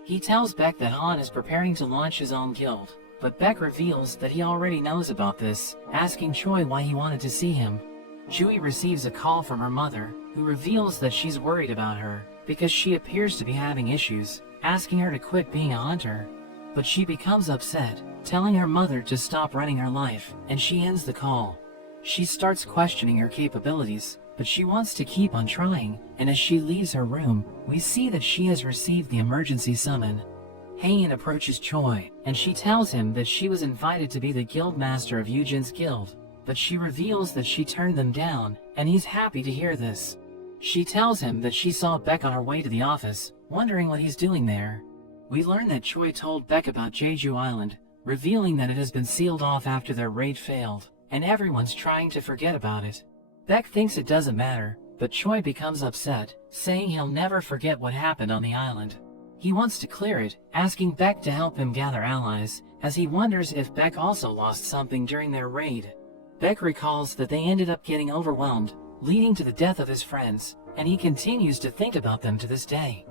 He tells Beck that Han is preparing to launch his own guild, but Beck reveals that he already knows about this, asking Choi why he wanted to see him. Jui receives a call from her mother, who reveals that she's worried about her because she appears to be having issues, asking her to quit being a hunter. But she becomes upset, telling her mother to stop running her life, and she ends the call. She starts questioning her capabilities, but she wants to keep on trying, and as she leaves her room, we see that she has received the emergency summon. Haein approaches Choi, and she tells him that she was invited to be the guild master of Yujin's guild, but she reveals that she turned them down, and he's happy to hear this. She tells him that she saw Beck on her way to the office, wondering what he's doing there. We learn that Choi told Beck about Jeju Island, revealing that it has been sealed off after their raid failed, and everyone's trying to forget about it. Beck thinks it doesn't matter, but Choi becomes upset, saying he'll never forget what happened on the island. He wants to clear it, asking Beck to help him gather allies, as he wonders if Beck also lost something during their raid. Beck recalls that they ended up getting overwhelmed, leading to the death of his friends, and he continues to think about them to this day.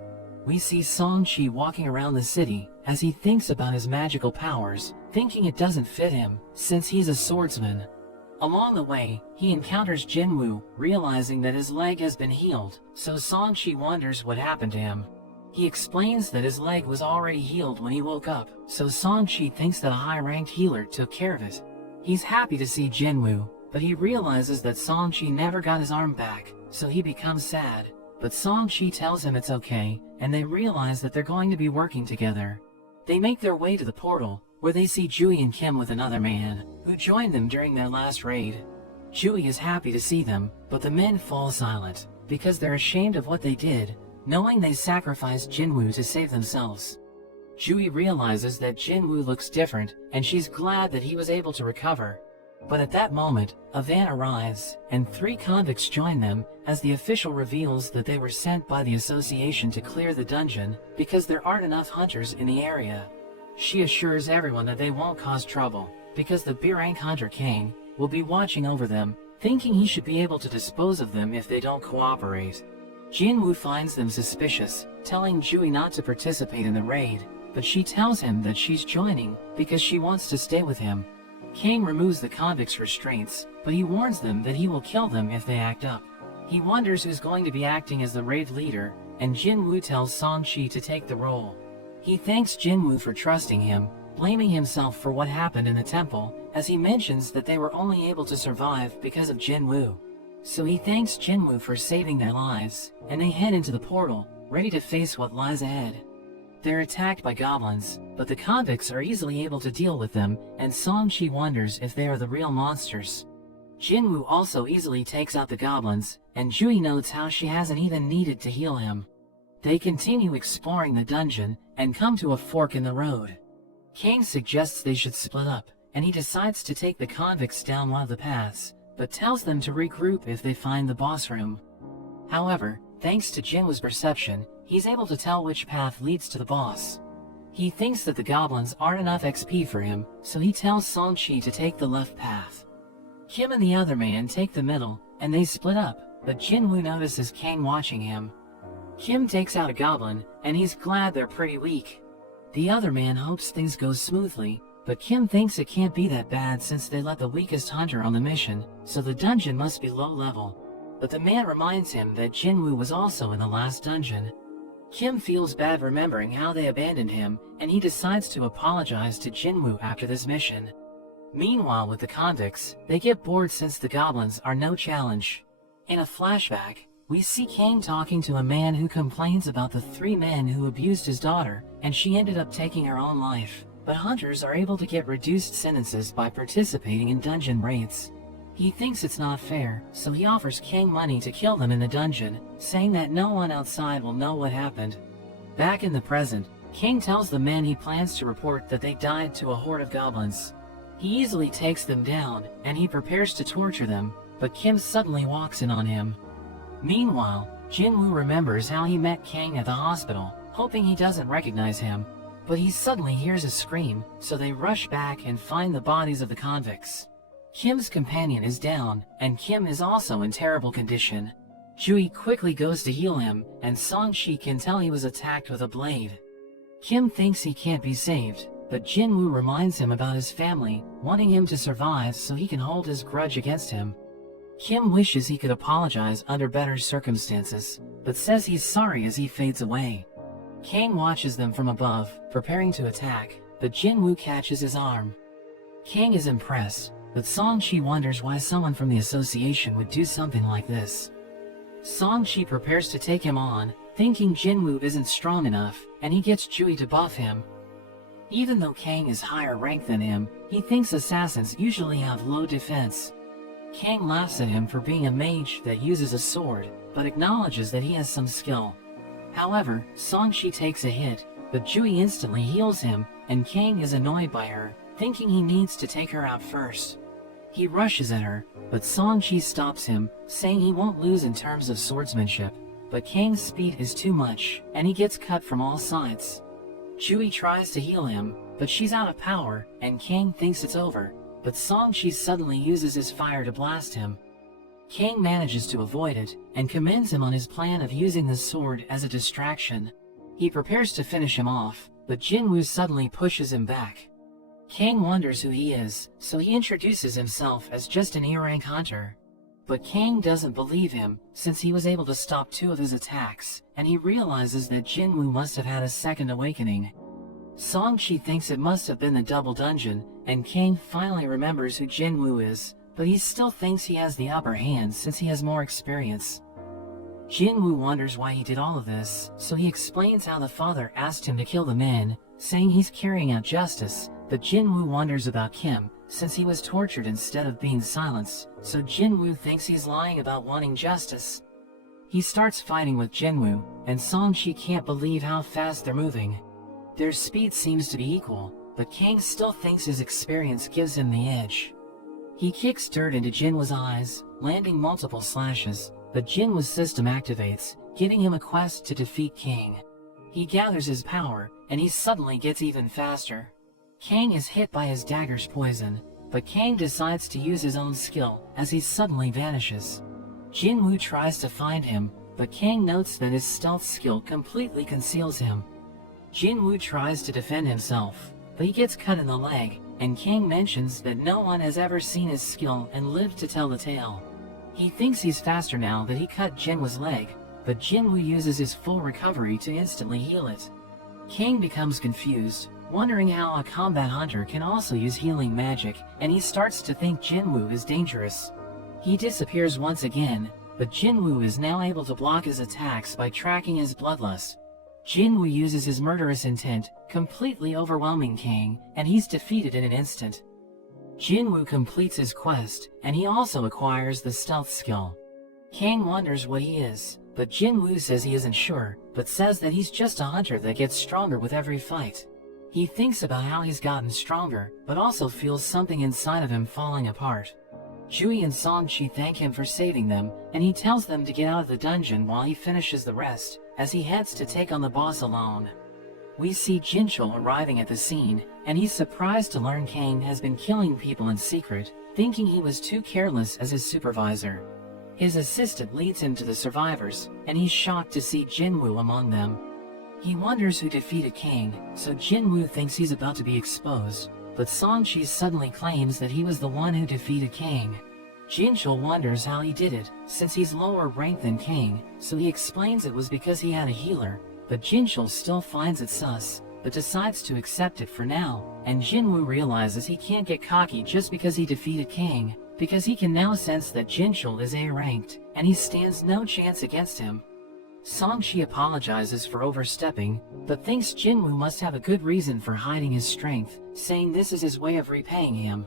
We see Song-Chi walking around the city as he thinks about his magical powers, thinking it doesn't fit him since he's a swordsman. Along the way, he encounters Jinwoo, realizing that his leg has been healed, so Song-Chi wonders what happened to him. He explains that his leg was already healed when he woke up, so Song-Chi thinks that a high-ranked healer took care of it. He's happy to see Jinwoo, but he realizes that Song-Chi never got his arm back, so he becomes sad. But Song-Chi tells him it's okay, and they realize that they're going to be working together. They make their way to the portal, where they see Jui and Kim with another man, who joined them during their last raid. Jui is happy to see them, but the men fall silent, because they're ashamed of what they did, knowing they sacrificed Jinwoo to save themselves. Jui realizes that Jinwoo looks different, and she's glad that he was able to recover. But at that moment, a van arrives, and 3 convicts join them, as the official reveals that they were sent by the association to clear the dungeon, because there aren't enough hunters in the area. She assures everyone that they won't cause trouble, because the B-rank hunter Kang will be watching over them, thinking he should be able to dispose of them if they don't cooperate. Jinwoo finds them suspicious, telling Jui not to participate in the raid, but she tells him that she's joining because she wants to stay with him. Kang removes the convicts' restraints, but he warns them that he will kill them if they act up. He wonders who's going to be acting as the raid leader, and Jinwoo tells Song-Chi to take the role. He thanks Jinwoo for trusting him, blaming himself for what happened in the temple, as he mentions that they were only able to survive because of Jinwoo. So he thanks Jinwoo for saving their lives, and they head into the portal, ready to face what lies ahead. They're attacked by goblins, but the convicts are easily able to deal with them, and Song-Chi wonders if they are the real monsters. Jinwoo also easily takes out the goblins, and Jui notes how she hasn't even needed to heal him. They continue exploring the dungeon, and come to a fork in the road. Kang suggests they should split up, and he decides to take the convicts down one of the paths, but tells them to regroup if they find the boss room. However, thanks to Jinwoo's perception, he's able to tell which path leads to the boss. He thinks that the goblins aren't enough XP for him, so he tells Song-Chi to take the left path. Kim and the other man take the middle, and they split up, but Jinwoo notices Kang watching him. Kim takes out a goblin, and he's glad they're pretty weak. The other man hopes things go smoothly, but Kim thinks it can't be that bad since they let the weakest hunter on the mission, so the dungeon must be low level. but the man reminds him that Jinwoo was also in the last dungeon. Kim feels bad remembering how they abandoned him, and he decides to apologize to Jinwoo after this mission. Meanwhile, with the convicts, they get bored since the goblins are no challenge. In a flashback, we see Kang talking to a man who complains about the 3 men who abused his daughter, and she ended up taking her own life. But hunters are able to get reduced sentences by participating in dungeon raids. He thinks it's not fair, so he offers Kang money to kill them in the dungeon, saying that no one outside will know what happened. Back in the present, Kang tells the men he plans to report that they died to a horde of goblins. He easily takes them down, and he prepares to torture them, but Kim suddenly walks in on him. Meanwhile, Jinwoo remembers how he met Kang at the hospital, hoping he doesn't recognize him. But he suddenly hears a scream, so they rush back and find the bodies of the convicts. Kim's companion is down, and Kim is also in terrible condition. Jui quickly goes to heal him, and Song-chi can tell he was attacked with a blade. Kim thinks he can't be saved, but Jinwoo reminds him about his family, wanting him to survive so he can hold his grudge against him. Kim wishes he could apologize under better circumstances, but says he's sorry as he fades away. Kang watches them from above, preparing to attack, but Jinwoo catches his arm. Kang is impressed, but Song-chi wonders why someone from the association would do something like this. Song-chi prepares to take him on, thinking Jinwoo isn't strong enough, and he gets Jui to buff him. Even though Kang is higher ranked than him, he thinks assassins usually have low defense. Kang laughs at him for being a mage that uses a sword, but acknowledges that he has some skill. However, Song-chi takes a hit, but Jui instantly heals him, and Kang is annoyed by her, thinking he needs to take her out first. He rushes at her, but Song-chi stops him, saying he won't lose in terms of swordsmanship, but Kang's speed is too much, and he gets cut from all sides. Jui tries to heal him, but she's out of power, and Kang thinks it's over, but Song-chi suddenly uses his fire to blast him. Kang manages to avoid it, and commends him on his plan of using the sword as a distraction. He prepares to finish him off, but Jinwoo suddenly pushes him back. Kang wonders who he is, so he introduces himself as just an E-rank hunter. But Kang doesn't believe him, since he was able to stop 2 of his attacks, and he realizes that Jinwoo must have had a second awakening. Song-chi thinks it must have been the double dungeon, and Kang finally remembers who Jinwoo is, but he still thinks he has the upper hand since he has more experience. Jinwoo wonders why he did all of this, so he explains how the father asked him to kill the men, saying he's carrying out justice, but Jinwoo wonders about Kim, since he was tortured instead of being silenced, so Jinwoo thinks he's lying about wanting justice. He starts fighting with Jinwoo, and Song-chi can't believe how fast they're moving. Their speed seems to be equal, but Kang still thinks his experience gives him the edge. He kicks dirt into Jinwoo's eyes, landing multiple slashes, but Jinwoo's system activates, giving him a quest to defeat Kang. He gathers his power, and he suddenly gets even faster. Kang is hit by his dagger's poison, but Kang decides to use his own skill as he suddenly vanishes. Jinwoo tries to find him, but Kang notes that his stealth skill completely conceals him. Jinwoo tries to defend himself, but he gets cut in the leg, and Kang mentions that no one has ever seen his skill and lived to tell the tale. He thinks he's faster now that he cut Jinwoo's leg, but Jinwoo uses his full recovery to instantly heal it. Kang becomes confused, wondering how a combat hunter can also use healing magic, and he starts to think Jinwoo is dangerous. He disappears once again, but Jinwoo is now able to block his attacks by tracking his bloodlust. Jinwoo uses his murderous intent, completely overwhelming Kang, and he's defeated in an instant. Jinwoo completes his quest, and he also acquires the stealth skill. Kang wonders what he is, but Jinwoo says he isn't sure, but says that he's just a hunter that gets stronger with every fight. He thinks about how he's gotten stronger, but also feels something inside of him falling apart. Jui and Song-chi thank him for saving them, and he tells them to get out of the dungeon while he finishes the rest, as he heads to take on the boss alone. We see Jinchul arriving at the scene, and he's surprised to learn Kang has been killing people in secret, thinking he was too careless as his supervisor. His assistant leads him to the survivors, and he's shocked to see Jinwoo among them. He wonders who defeated Kang, so Jinwoo thinks he's about to be exposed, but Song-chi suddenly claims that he was the one who defeated Kang. Jinchul wonders how he did it, since he's lower ranked than Kang, so he explains it was because he had a healer, but Jinchul still finds it sus, but decides to accept it for now, and Jinwoo realizes he can't get cocky just because he defeated Kang, because he can now sense that Jinchul is A-ranked, and he stands no chance against him. Songshi apologizes for overstepping, but thinks Jinwoo must have a good reason for hiding his strength, saying this is his way of repaying him.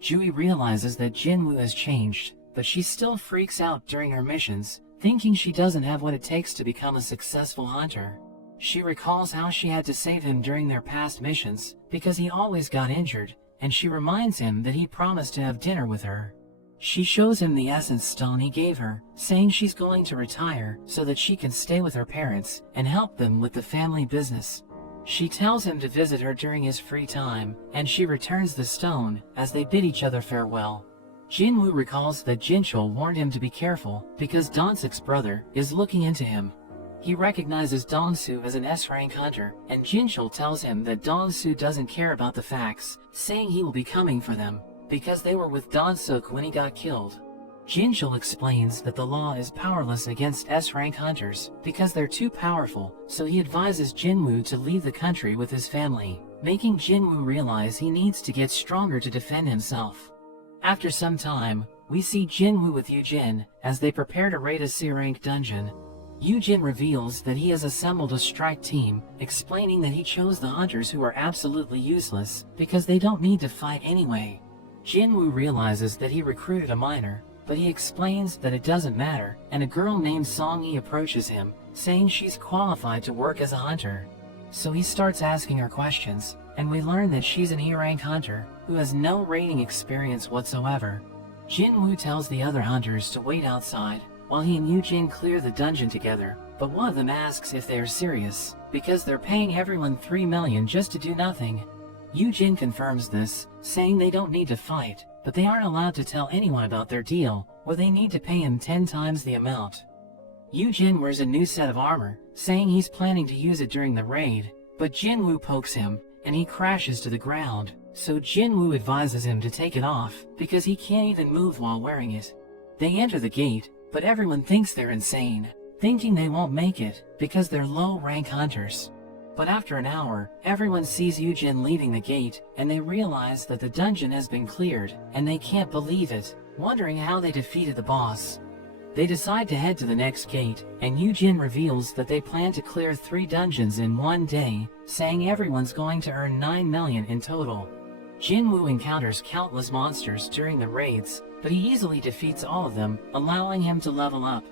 Jui realizes that Jinwoo has changed, but she still freaks out during her missions, thinking she doesn't have what it takes to become a successful hunter. She recalls how she had to save him during their past missions, because he always got injured, and she reminds him that he promised to have dinner with her. She shows him the essence stone he gave her, saying she's going to retire so that she can stay with her parents and help them with the family business. She tells him to visit her during his free time, and she returns the stone as they bid each other farewell. Jinwoo recalls that Jinchul warned him to be careful because Donsuk's brother is looking into him. He recognizes Dongsu as an S-rank hunter, and Jinchul tells him that Dongsu doesn't care about the facts, saying he will be coming for them, because they were with Donsuk when he got killed. Jinchul explains that the law is powerless against S-rank hunters, because they're too powerful, so he advises Jinwoo to leave the country with his family, making Jinwoo realize he needs to get stronger to defend himself. After some time, we see Jinwoo with Yujin, as they prepare to raid a C-rank dungeon. Yujin reveals that he has assembled a strike team, explaining that he chose the hunters who are absolutely useless, because they don't need to fight anyway. Jinwoo realizes that he recruited a minor, but he explains that it doesn't matter, and a girl named Song-yi approaches him, saying she's qualified to work as a hunter. So he starts asking her questions, and we learn that she's an E-rank hunter, who has no raiding experience whatsoever. Jinwoo tells the other hunters to wait outside, while he and Yujin clear the dungeon together, but one of them asks if they are serious, because they're paying everyone 3 million just to do nothing. Yujin confirms this, saying they don't need to fight, but they aren't allowed to tell anyone about their deal, or they need to pay him 10 times the amount. Yujin wears a new set of armor, saying he's planning to use it during the raid, but Jinwoo pokes him, and he crashes to the ground, so Jinwoo advises him to take it off, because he can't even move while wearing it. They enter the gate, but everyone thinks they're insane, thinking they won't make it, because they're low-rank hunters. But after an hour, everyone sees Yujin leaving the gate, and they realize that the dungeon has been cleared, and they can't believe it, wondering how they defeated the boss. They decide to head to the next gate, and Yujin reveals that they plan to clear 3 dungeons in one day, saying everyone's going to earn 9 million in total. Jinwoo encounters countless monsters during the raids, but he easily defeats all of them, allowing him to level up.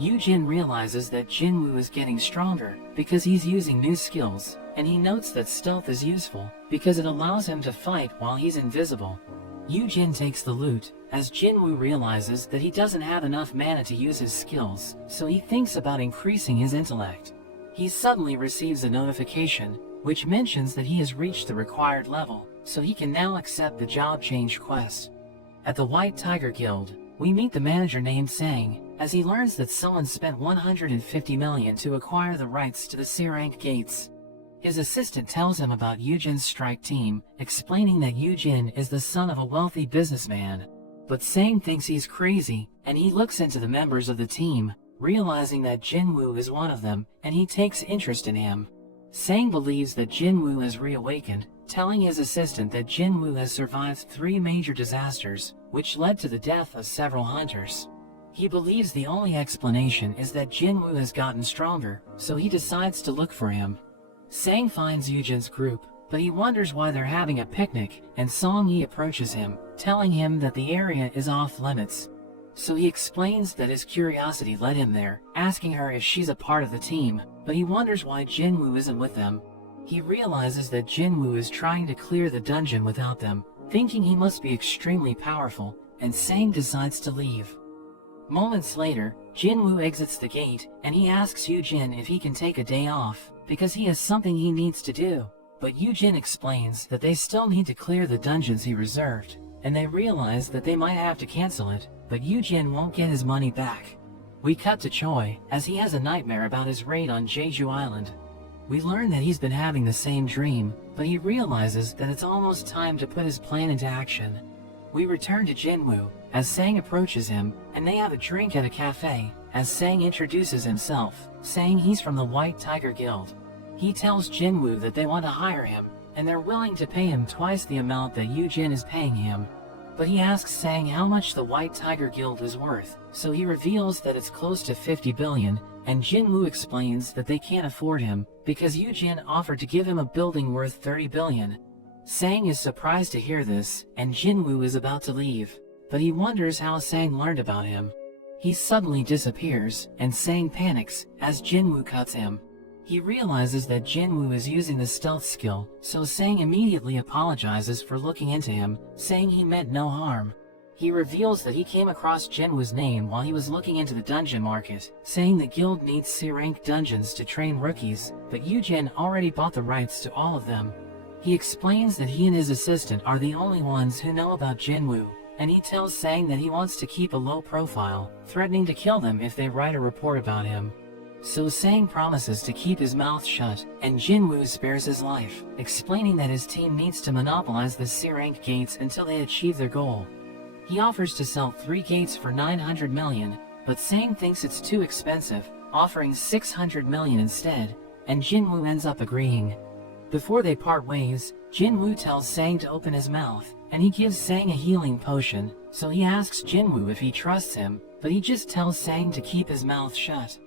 Yujin realizes that Jinwoo is getting stronger because he's using new skills, and he notes that stealth is useful because it allows him to fight while he's invisible. Yujin takes the loot, as Jinwoo realizes that he doesn't have enough mana to use his skills, so he thinks about increasing his intellect. He suddenly receives a notification, which mentions that he has reached the required level, so he can now accept the job change quest. At the White Tiger Guild, we meet the manager named Sang, as he learns that someone spent 150 million to acquire the rights to the C-rank gates. His assistant tells him about Yujin's strike team, explaining that Yujin is the son of a wealthy businessman. But Sang thinks he's crazy, and he looks into the members of the team, realizing that Jinwoo is one of them, and he takes interest in him. Sang believes that Jinwoo has reawakened, telling his assistant that Jinwoo has survived 3 major disasters, which led to the death of several hunters. He believes the only explanation is that Jinwoo has gotten stronger, so he decides to look for him. Sang finds Yujin's group, but he wonders why they're having a picnic, and Song-yi approaches him, telling him that the area is off limits. So he explains that his curiosity led him there, asking her if she's a part of the team, but he wonders why Jinwoo isn't with them. He realizes that Jinwoo is trying to clear the dungeon without them, thinking he must be extremely powerful, and Sang decides to leave. Moments later, Jinwoo exits the gate, and he asks Yujin if he can take a day off, because he has something he needs to do. But Yujin explains that they still need to clear the dungeons he reserved, and they realize that they might have to cancel it, but Yujin won't get his money back. We cut to Choi, as he has a nightmare about his raid on Jeju Island. We learn that he's been having the same dream, but he realizes that it's almost time to put his plan into action. We return to Jinwoo, as Sang approaches him, and they have a drink at a cafe, as Sang introduces himself, saying he's from the White Tiger Guild. He tells Jinwoo that they want to hire him, and they're willing to pay him twice the amount that Yujin is paying him. But he asks Sang how much the White Tiger Guild is worth, so he reveals that it's close to 50 billion, and Jinwoo explains that they can't afford him, because Yujin offered to give him a building worth 30 billion. Sang is surprised to hear this, and Jinwoo is about to leave, but he wonders how Sang learned about him. He suddenly disappears, and Sang panics, as Jinwoo cuts him. He realizes that Jinwoo is using the stealth skill, so Sang immediately apologizes for looking into him, saying he meant no harm. He reveals that he came across Jinwoo's name while he was looking into the dungeon market, saying the guild needs C-rank dungeons to train rookies, but Yujin already bought the rights to all of them. He explains that he and his assistant are the only ones who know about Jinwoo, and he tells Sang that he wants to keep a low profile, threatening to kill them if they write a report about him. So Sang promises to keep his mouth shut, and Jinwoo spares his life, explaining that his team needs to monopolize the C-rank gates until they achieve their goal. He offers to sell 3 gates for 900 million, but Sang thinks it's too expensive, offering 600 million instead, and Jinwoo ends up agreeing. Before they part ways, Jinwoo tells Sang to open his mouth, and he gives Sang a healing potion, so he asks Jinwoo if he trusts him, but he just tells Sang to keep his mouth shut.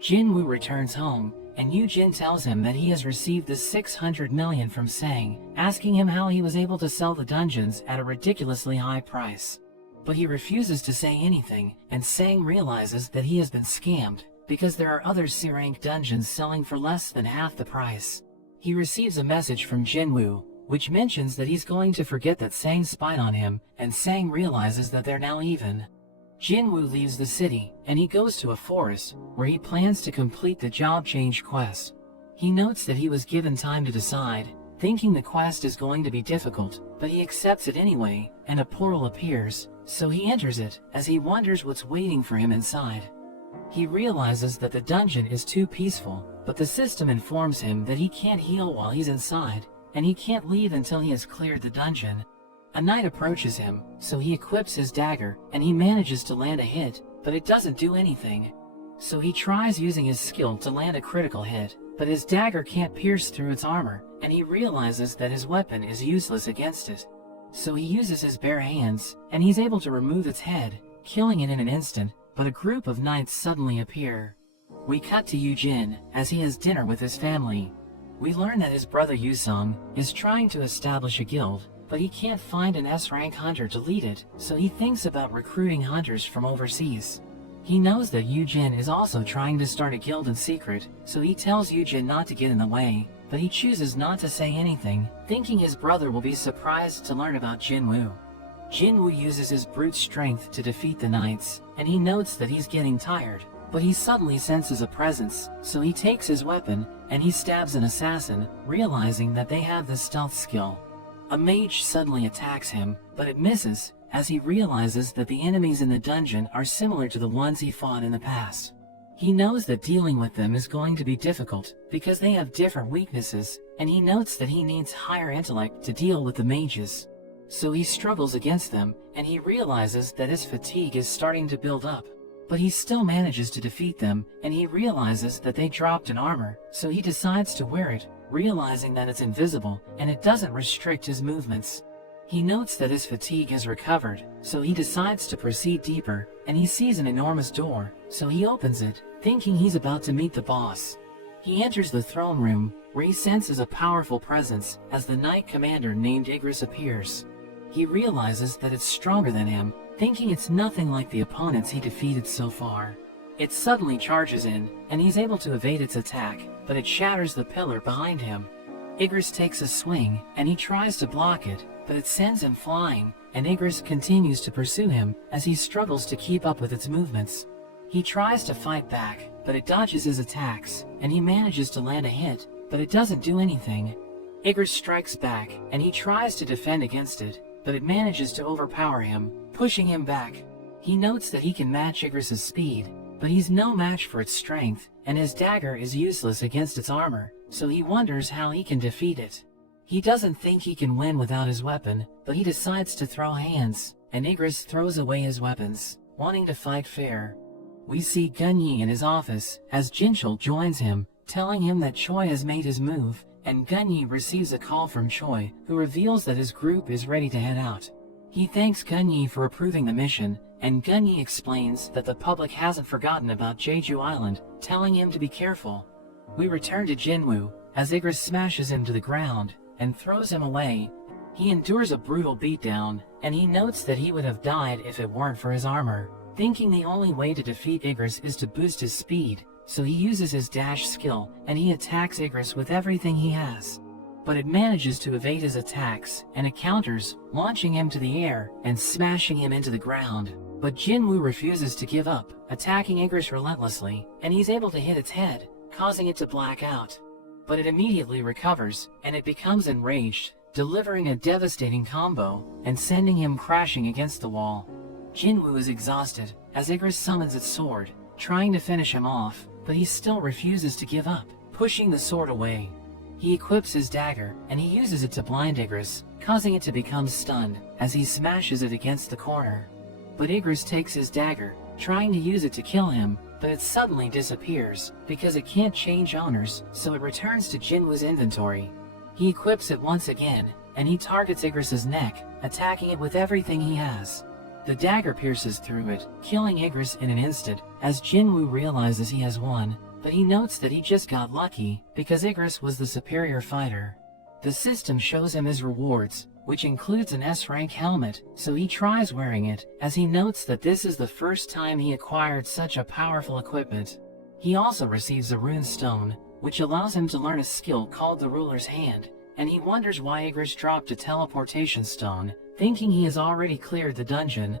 Jinwoo returns home, and Yujin tells him that he has received the 600 million from Sang, asking him how he was able to sell the dungeons at a ridiculously high price. But he refuses to say anything, and Sang realizes that he has been scammed, because there are other C-rank dungeons selling for less than half the price. He receives a message from Jinwoo, which mentions that he's going to forget that Sang spied on him, and Sang realizes that they're now even. Jinwoo leaves the city, and he goes to a forest, where he plans to complete the job change quest. He notes that he was given time to decide, thinking the quest is going to be difficult, but he accepts it anyway, and a portal appears, so he enters it, as he wonders what's waiting for him inside. He realizes that the dungeon is too peaceful, but the system informs him that he can't heal while he's inside, and he can't leave until he has cleared the dungeon. A knight approaches him, so he equips his dagger, and he manages to land a hit, but it doesn't do anything. So he tries using his skill to land a critical hit, but his dagger can't pierce through its armor, and he realizes that his weapon is useless against it. So he uses his bare hands, and he's able to remove its head, killing it in an instant, but a group of knights suddenly appear. We cut to Yujin, as he has dinner with his family. We learn that his brother Yusong is trying to establish a guild, but he can't find an S-rank hunter to lead it, so he thinks about recruiting hunters from overseas. He knows that Yujin is also trying to start a guild in secret, so he tells Yujin not to get in the way, but he chooses not to say anything, thinking his brother will be surprised to learn about Jinwoo. Jinwoo uses his brute strength to defeat the knights, and he notes that he's getting tired, but he suddenly senses a presence, so he takes his weapon, and he stabs an assassin, realizing that they have the stealth skill. A mage suddenly attacks him, but it misses, as he realizes that the enemies in the dungeon are similar to the ones he fought in the past. He knows that dealing with them is going to be difficult, because they have different weaknesses, and he notes that he needs higher intellect to deal with the mages. So he struggles against them, and he realizes that his fatigue is starting to build up. But he still manages to defeat them, and he realizes that they dropped an armor, so he decides to wear it, realizing that it's invisible, and it doesn't restrict his movements. He notes that his fatigue has recovered, so he decides to proceed deeper, and he sees an enormous door, so he opens it, thinking he's about to meet the boss. He enters the throne room, where he senses a powerful presence, as the knight commander named Igris appears. He realizes that it's stronger than him, thinking it's nothing like the opponents he defeated so far. It suddenly charges in, and he's able to evade its attack, but it shatters the pillar behind him. Igris takes a swing, and he tries to block it, but it sends him flying, and Igris continues to pursue him as he struggles to keep up with its movements. He tries to fight back, but it dodges his attacks, and he manages to land a hit, but it doesn't do anything. Igris strikes back, and he tries to defend against it, but it manages to overpower him, pushing him back. He notes that he can match Igris's speed, but he's no match for its strength, and his dagger is useless against its armor, so he wonders how he can defeat it. He doesn't think he can win without his weapon, but he decides to throw hands, and Igris throws away his weapons, wanting to fight fair. We see Gunyi in his office as Jinchul joins him, telling him that Choi has made his move, and Gunyi receives a call from Choi, who reveals that his group is ready to head out. He thanks Gunyi for approving the mission, and Gunyi explains that the public hasn't forgotten about Jeju Island, telling him to be careful. We return to Jinwoo, as Igris smashes him to the ground, and throws him away. He endures a brutal beatdown, and he notes that he would have died if it weren't for his armor. Thinking the only way to defeat Igris is to boost his speed, so he uses his dash skill, and he attacks Igris with everything he has. But it manages to evade his attacks, and it counters, launching him to the air and smashing him into the ground. But Jinwoo refuses to give up, attacking Igris relentlessly, and he's able to hit its head, causing it to black out. But it immediately recovers, and it becomes enraged, delivering a devastating combo, and sending him crashing against the wall. Jinwoo is exhausted, as Igris summons its sword, trying to finish him off, but he still refuses to give up, pushing the sword away. He equips his dagger, and he uses it to blind Igris, causing it to become stunned, as he smashes it against the corner. But Igris takes his dagger, trying to use it to kill him, but it suddenly disappears, because it can't change owners, so it returns to Jinwoo's inventory. He equips it once again, and he targets Igris's neck, attacking it with everything he has. The dagger pierces through it, killing Igris in an instant, as Jinwoo realizes he has won, but he notes that he just got lucky, because Igris was the superior fighter. The system shows him his rewards, which includes an S-rank helmet, so he tries wearing it, as he notes that this is the first time he acquired such a powerful equipment. He also receives a rune stone, which allows him to learn a skill called the Ruler's Hand, and he wonders why Igris dropped a teleportation stone, thinking he has already cleared the dungeon.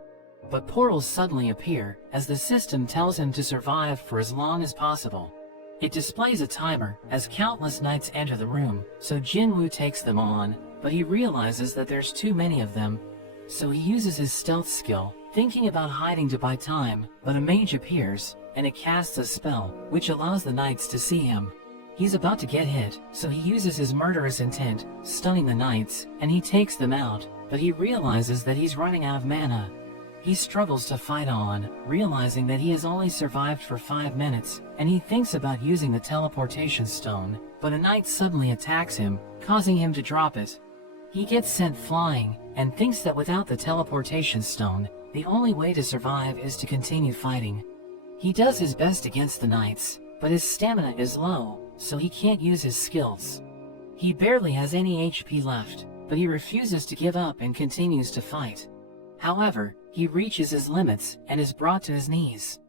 But portals suddenly appear, as the system tells him to survive for as long as possible. It displays a timer, as countless knights enter the room, so Jinwoo takes them on, but he realizes that there's too many of them. So he uses his stealth skill, thinking about hiding to buy time, but a mage appears, and it casts a spell, which allows the knights to see him. He's about to get hit, so he uses his murderous intent, stunning the knights, and he takes them out, but he realizes that he's running out of mana. He struggles to fight on, realizing that he has only survived for 5 minutes, and he thinks about using the teleportation stone, but a knight suddenly attacks him, causing him to drop it. He gets sent flying, and thinks that without the teleportation stone, the only way to survive is to continue fighting. He does his best against the knights, but his stamina is low, so he can't use his skills. He barely has any HP left, but he refuses to give up and continues to fight. However, he reaches his limits and is brought to his knees.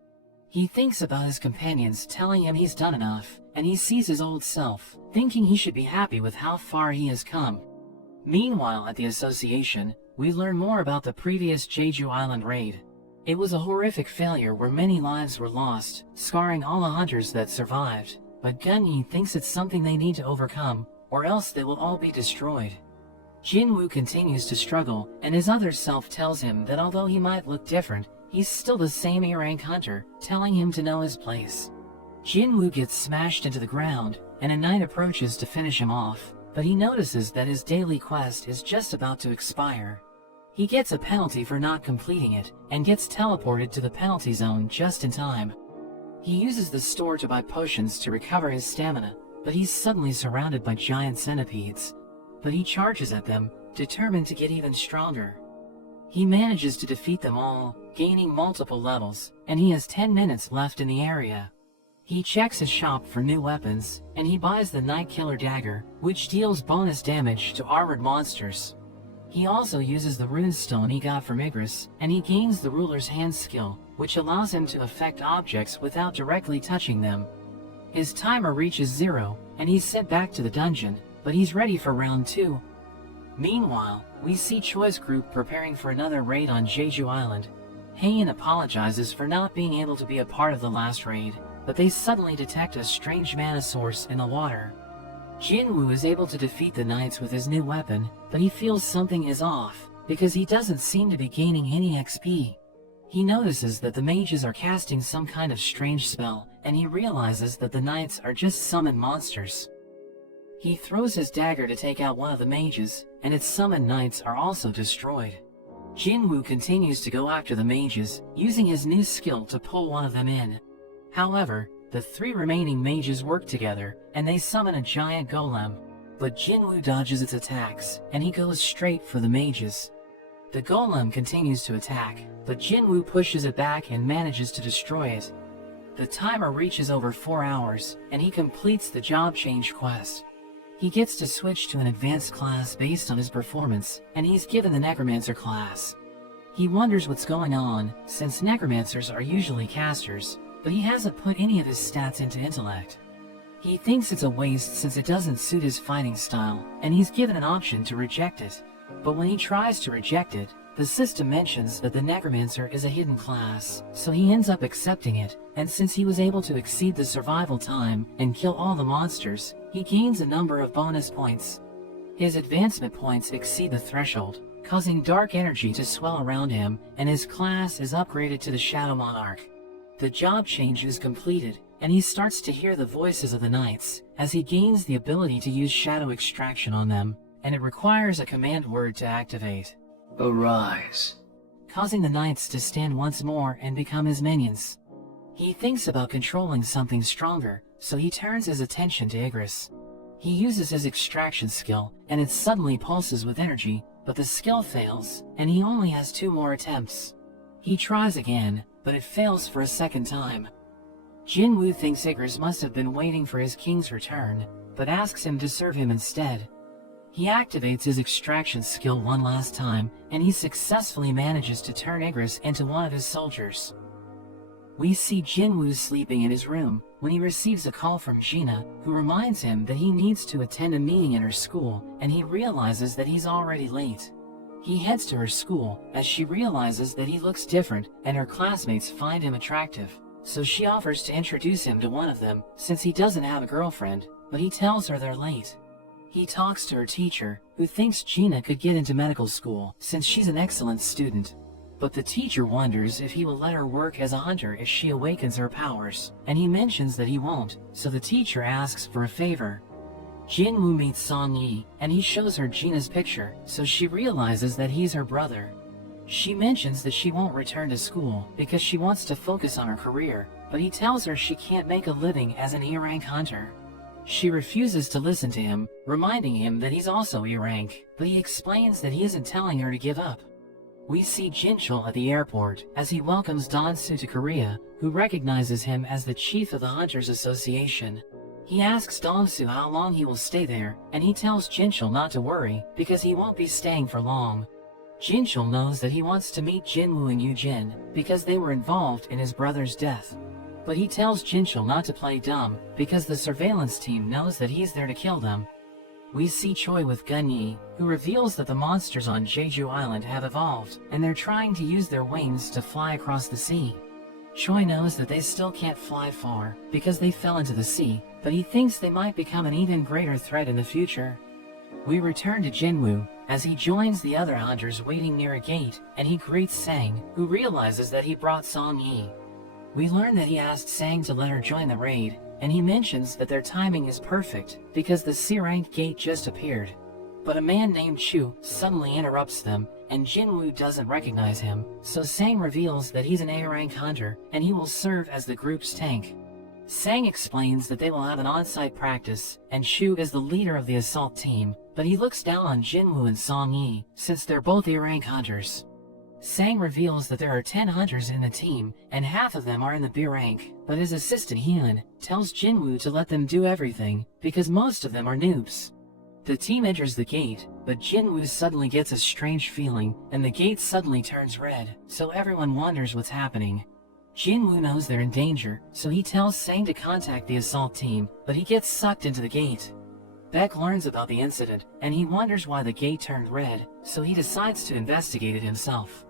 He thinks about his companions telling him he's done enough, and he sees his old self, thinking he should be happy with how far he has come. Meanwhile, at the association, we learn more about the previous Jeju Island raid. It was a horrific failure where many lives were lost, scarring all the hunters that survived, but Gunyi thinks it's something they need to overcome, or else they will all be destroyed. Jinwoo continues to struggle, and his other self tells him that although he might look different, he's still the same E-rank hunter, telling him to know his place. Jinwoo gets smashed into the ground, and a knight approaches to finish him off, but he notices that his daily quest is just about to expire. He gets a penalty for not completing it, and gets teleported to the penalty zone just in time. He uses the store to buy potions to recover his stamina, but he's suddenly surrounded by giant centipedes. But he charges at them, determined to get even stronger. He manages to defeat them all, gaining multiple levels, and he has 10 minutes left in the area. He checks his shop for new weapons, and he buys the Night Killer Dagger, which deals bonus damage to armored monsters. He also uses the runestone he got from Igris, and he gains the Ruler's Hand skill, which allows him to affect objects without directly touching them. His timer reaches 0, and he's sent back to the dungeon, but he's ready for round 2. Meanwhile, we see Choi's group preparing for another raid on Jeju Island. Heian apologizes for not being able to be a part of the last raid, but they suddenly detect a strange mana source in the water. Jinwoo is able to defeat the knights with his new weapon, but he feels something is off, because he doesn't seem to be gaining any XP. He notices that the mages are casting some kind of strange spell, and he realizes that the knights are just summoned monsters. He throws his dagger to take out one of the mages, and its summoned knights are also destroyed. Jinwoo continues to go after the mages, using his new skill to pull one of them in. However, the 3 remaining mages work together, and they summon a giant golem. But Jinwoo dodges its attacks, and he goes straight for the mages. The golem continues to attack, but Jinwoo pushes it back and manages to destroy it. The timer reaches over 4 hours, and he completes the job change quest. He gets to switch to an advanced class based on his performance, and he's given the Necromancer class. He wonders what's going on, since Necromancers are usually casters, but he hasn't put any of his stats into intellect. He thinks it's a waste since it doesn't suit his fighting style, and he's given an option to reject it. But when he tries to reject it, the system mentions that the Necromancer is a hidden class, so he ends up accepting it, and since he was able to exceed the survival time and kill all the monsters, he gains a number of bonus points. His advancement points exceed the threshold, causing dark energy to swell around him, and his class is upgraded to the Shadow Monarch. The job change is completed, and he starts to hear the voices of the knights, as he gains the ability to use shadow extraction on them, and it requires a command word to activate. Arise. Causing the knights to stand once more and become his minions. He thinks about controlling something stronger, so he turns his attention to Igris. He uses his extraction skill, and it suddenly pulses with energy, but the skill fails, and he only has 2 more attempts. He tries again, but it fails for a second time. Jinwoo thinks Igris must have been waiting for his king's return, but asks him to serve him instead. He activates his extraction skill one last time, and he successfully manages to turn Igris into one of his soldiers. We see Jinwoo sleeping in his room when he receives a call from Gina, who reminds him that he needs to attend a meeting in her school, and he realizes that he's already late. He heads to her school as she realizes that he looks different and her classmates find him attractive, so she offers to introduce him to one of them since he doesn't have a girlfriend, but he tells her they're late. He talks to her teacher, who thinks Gina could get into medical school since she's an excellent student. But the teacher wonders if he will let her work as a hunter if she awakens her powers, and he mentions that he won't, so the teacher asks for a favor. Jinwoo meets Song Yi, and he shows her Gina's picture, so she realizes that he's her brother. She mentions that she won't return to school because she wants to focus on her career, but he tells her she can't make a living as an E-rank hunter. She refuses to listen to him, reminding him that he's also E-rank, but he explains that he isn't telling her to give up. We see Jinchul at the airport as he welcomes Donsu to Korea, who recognizes him as the chief of the Hunters Association. He asks Donsu how long he will stay there, and he tells Jinchul not to worry because he won't be staying for long. Jinchul knows that he wants to meet Jinwoo and Yujin because they were involved in his brother's death. But he tells Jinchul not to play dumb because the surveillance team knows that he's there to kill them. We see Choi with Gunyi, who reveals that the monsters on Jeju Island have evolved, and they're trying to use their wings to fly across the sea. Choi knows that they still can't fly far because they fell into the sea, but he thinks they might become an even greater threat in the future. We return to Jinwoo, as he joins the other hunters waiting near a gate, and he greets Sang, who realizes that he brought Song Yi. We learn that he asked Sang to let her join the raid, and he mentions that their timing is perfect because the C-rank gate just appeared. But a man named Chu suddenly interrupts them, and Jinwoo doesn't recognize him, so Sang reveals that he's an A-rank hunter and he will serve as the group's tank. Sang explains that they will have an on-site practice, and Chu is the leader of the assault team, but he looks down on Jinwoo and Song Yi since they're both A-rank hunters. Sang reveals that there are 10 hunters in the team, and half of them are in the B rank, but his assistant Hyun tells Jinwoo to let them do everything, because most of them are noobs. The team enters the gate, but Jinwoo suddenly gets a strange feeling, and the gate suddenly turns red, so everyone wonders what's happening. Jinwoo knows they're in danger, so he tells Sang to contact the assault team, but he gets sucked into the gate. Beck learns about the incident, and he wonders why the gate turned red, so he decides to investigate it himself.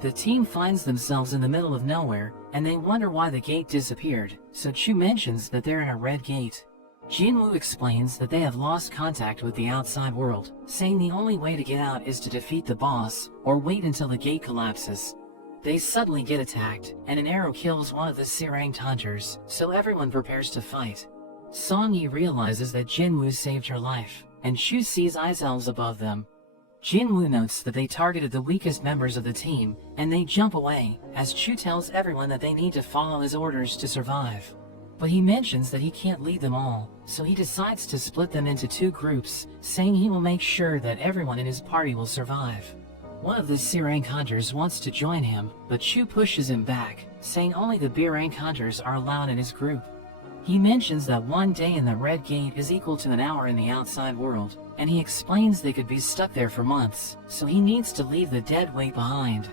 The team finds themselves in the middle of nowhere, and they wonder why the gate disappeared, so Chu mentions that they're in a red gate. Jinwoo explains that they have lost contact with the outside world, saying the only way to get out is to defeat the boss, or wait until the gate collapses. They suddenly get attacked, and an arrow kills one of the C-ranked hunters, so everyone prepares to fight. Song Yi realizes that Jinwoo saved her life, and Chu sees ice elves above them. Jinwoo notes that they targeted the weakest members of the team, and they jump away, as Chu tells everyone that they need to follow his orders to survive. But he mentions that he can't lead them all, so he decides to split them into 2 groups, saying he will make sure that everyone in his party will survive. One of the C rank hunters wants to join him, but Chu pushes him back, saying only the B rank hunters are allowed in his group. He mentions that 1 day in the Red Gate is equal to an hour in the outside world, and he explains they could be stuck there for months, so he needs to leave the dead weight behind.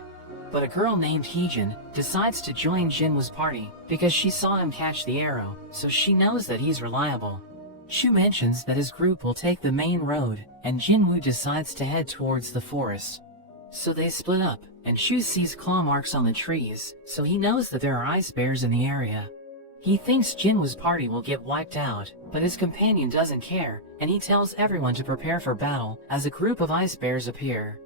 But a girl named Heejin decides to join Jinwoo's party because she saw him catch the arrow, so she knows that he's reliable. Chu mentions that his group will take the main road, and Jinwoo decides to head towards the forest. So they split up, and Chu sees claw marks on the trees, so he knows that there are ice bears in the area. He thinks Jinwoo's party will get wiped out, but his companion doesn't care, and he tells everyone to prepare for battle as a group of ice bears appear.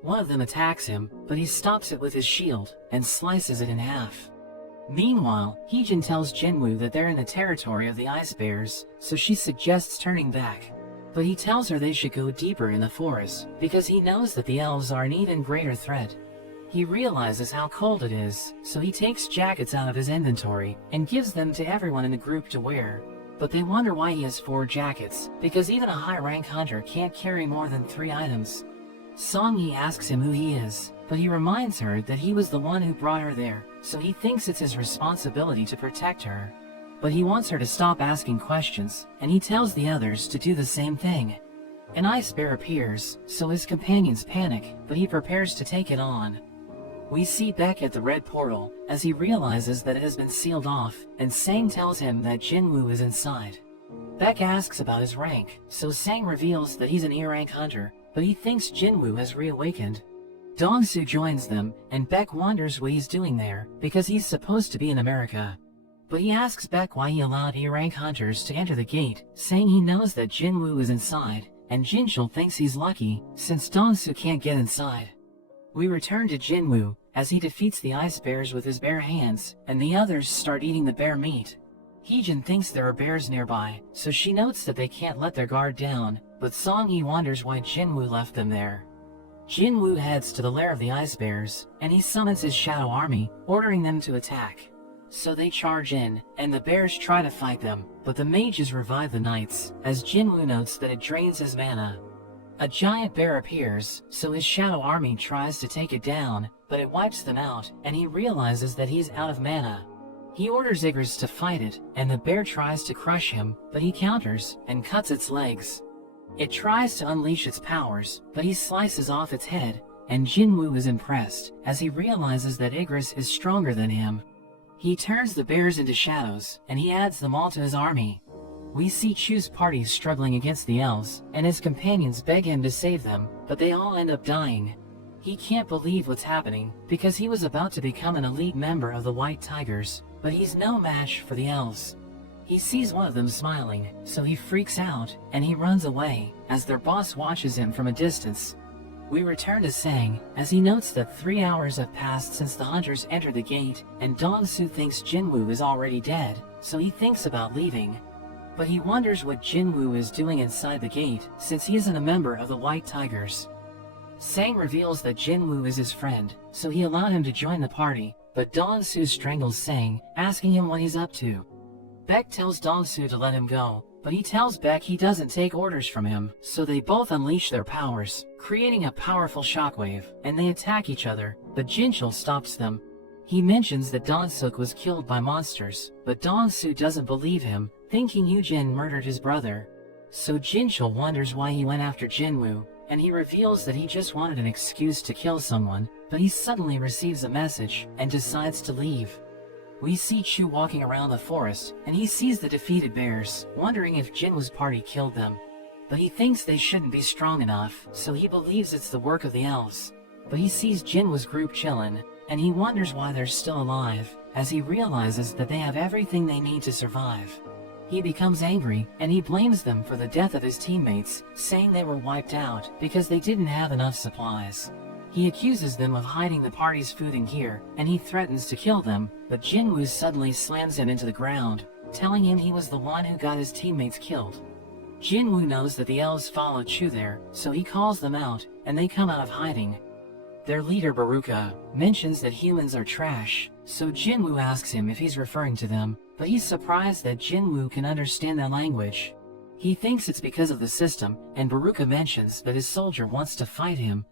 One of them attacks him, but he stops it with his shield and slices it in half. Meanwhile, Heejin tells Jinwoo that they're in the territory of the ice bears, so she suggests turning back. But he tells her they should go deeper in the forest, because he knows that the elves are an even greater threat. He realizes how cold it is, so he takes jackets out of his inventory and gives them to everyone in the group to wear. But they wonder why he has 4 jackets, because even a high-rank hunter can't carry more than 3 items. Song-hee asks him who he is, but he reminds her that he was the one who brought her there, so he thinks it's his responsibility to protect her. But he wants her to stop asking questions, and he tells the others to do the same thing. An ice bear appears, so his companions panic, but he prepares to take it on. We see Beck at the red portal, as he realizes that it has been sealed off, and Sang tells him that Jinwoo is inside. Beck asks about his rank, so Sang reveals that he's an E-rank hunter, but he thinks Jinwoo has reawakened. Dongsu joins them, and Beck wonders what he's doing there, because he's supposed to be in America. But he asks Beck why he allowed E-rank hunters to enter the gate, saying he knows that Jinwoo is inside, and Jinchul thinks he's lucky, since Dongsu can't get inside. We return to Jinwoo, as he defeats the ice bears with his bare hands, and the others start eating the bear meat. Heejin thinks there are bears nearby, so she notes that they can't let their guard down, but Song-hee wonders why Jinwoo left them there. Jinwoo heads to the lair of the ice bears, and he summons his shadow army, ordering them to attack. So they charge in, and the bears try to fight them, but the mages revive the knights, as Jinwoo notes that it drains his mana. A giant bear appears, so his shadow army tries to take it down, but it wipes them out, and he realizes that he's out of mana. He orders Igris to fight it, and the bear tries to crush him, but he counters, and cuts its legs. It tries to unleash its powers, but he slices off its head, and Jinwoo is impressed, as he realizes that Igris is stronger than him. He turns the bears into shadows, and he adds them all to his army. We see Chu's party struggling against the elves, and his companions beg him to save them, but they all end up dying. He can't believe what's happening, because he was about to become an elite member of the White Tigers, but he's no match for the elves. He sees one of them smiling, so he freaks out, and he runs away, as their boss watches him from a distance. We return to Sang, as he notes that 3 hours have passed since the hunters entered the gate, and Dongsu thinks Jinwoo is already dead, so he thinks about leaving. But he wonders what Jinwoo is doing inside the gate, since he isn't a member of the White Tigers. Sang reveals that Jinwoo is his friend, so he allowed him to join the party, but Dongsu strangles Sang, asking him what he's up to. Beck tells Dongsu to let him go, but he tells Beck he doesn't take orders from him, so they both unleash their powers, creating a powerful shockwave, and they attack each other, but Jinchul stops them. He mentions that Donsuk was killed by monsters, but Dongsu doesn't believe him, thinking Yujin murdered his brother. So Jinchul wonders why he went after Jinwoo, and he reveals that he just wanted an excuse to kill someone, but he suddenly receives a message and decides to leave. We see Chu walking around the forest, and he sees the defeated bears, wondering if Jinwoo's party killed them. But he thinks they shouldn't be strong enough, so he believes it's the work of the elves. But he sees Jinwoo's group chillin', and he wonders why they're still alive, as he realizes that they have everything they need to survive. He becomes angry, and he blames them for the death of his teammates, saying they were wiped out because they didn't have enough supplies. He accuses them of hiding the party's food and gear, and he threatens to kill them, but Jinwoo suddenly slams him into the ground, telling him he was the one who got his teammates killed. Jinwoo knows that the elves followed Chu there, so he calls them out, and they come out of hiding. Their leader Baruka mentions that humans are trash, so Jinwoo asks him if he's referring to them, but he's surprised that Jinwoo can understand their language. He thinks it's because of the system, and Baruka mentions that his soldier wants to fight him.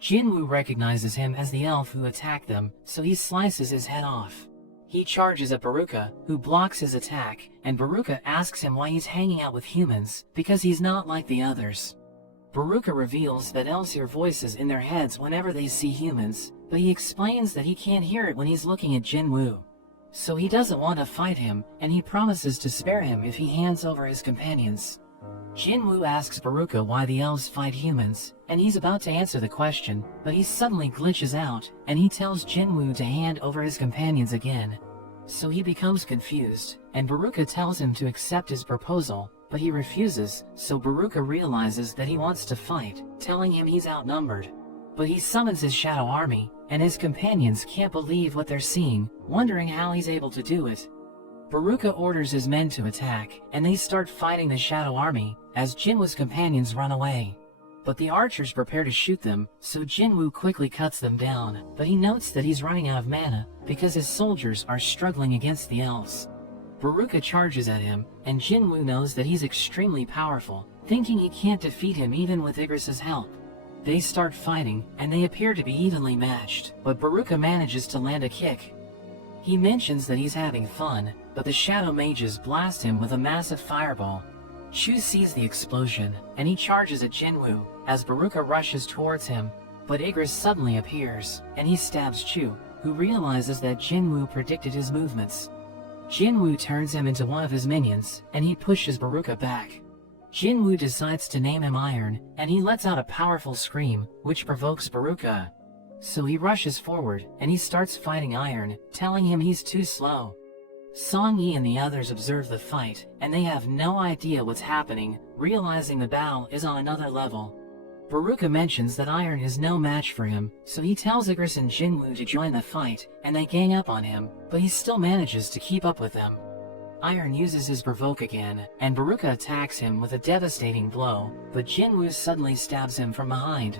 Jinwoo recognizes him as the elf who attacked them, so he slices his head off. He charges at Baruka, who blocks his attack, and Baruka asks him why he's hanging out with humans, because he's not like the others. Baruka reveals that elves hear voices in their heads whenever they see humans, but he explains that he can't hear it when he's looking at Jinwoo. So he doesn't want to fight him, and he promises to spare him if he hands over his companions. Jinwoo asks Baruka why the elves fight humans, and he's about to answer the question, but he suddenly glitches out, and he tells Jinwoo to hand over his companions again. So he becomes confused, and Baruka tells him to accept his proposal, but he refuses, so Baruka realizes that he wants to fight, telling him he's outnumbered. But he summons his shadow army, and his companions can't believe what they're seeing, wondering how he's able to do it. Baruka orders his men to attack, and they start fighting the shadow army, as Jinwoo's companions run away. But the archers prepare to shoot them, so Jinwoo quickly cuts them down, but he notes that he's running out of mana, because his soldiers are struggling against the elves. Baruka charges at him, and Jinwoo knows that he's extremely powerful, thinking he can't defeat him even with Igris's help. They start fighting, and they appear to be evenly matched, but Baruka manages to land a kick. He mentions that he's having fun, but the shadow mages blast him with a massive fireball. Chu sees the explosion, and he charges at Jinwoo, as Baruka rushes towards him, but Igris suddenly appears, and he stabs Chu, who realizes that Jinwoo predicted his movements. Jinwoo turns him into one of his minions, and he pushes Baruka back. Jinwoo decides to name him Iron, and he lets out a powerful scream, which provokes Baruka. So he rushes forward, and he starts fighting Iron, telling him he's too slow. Song Yi and the others observe the fight, and they have no idea what's happening, realizing the battle is on another level. Baruka mentions that Iron is no match for him, so he tells Igris and Jinwoo to join the fight, and they gang up on him, but he still manages to keep up with them. Iron uses his provoke again, and Baruka attacks him with a devastating blow, but Jinwoo suddenly stabs him from behind.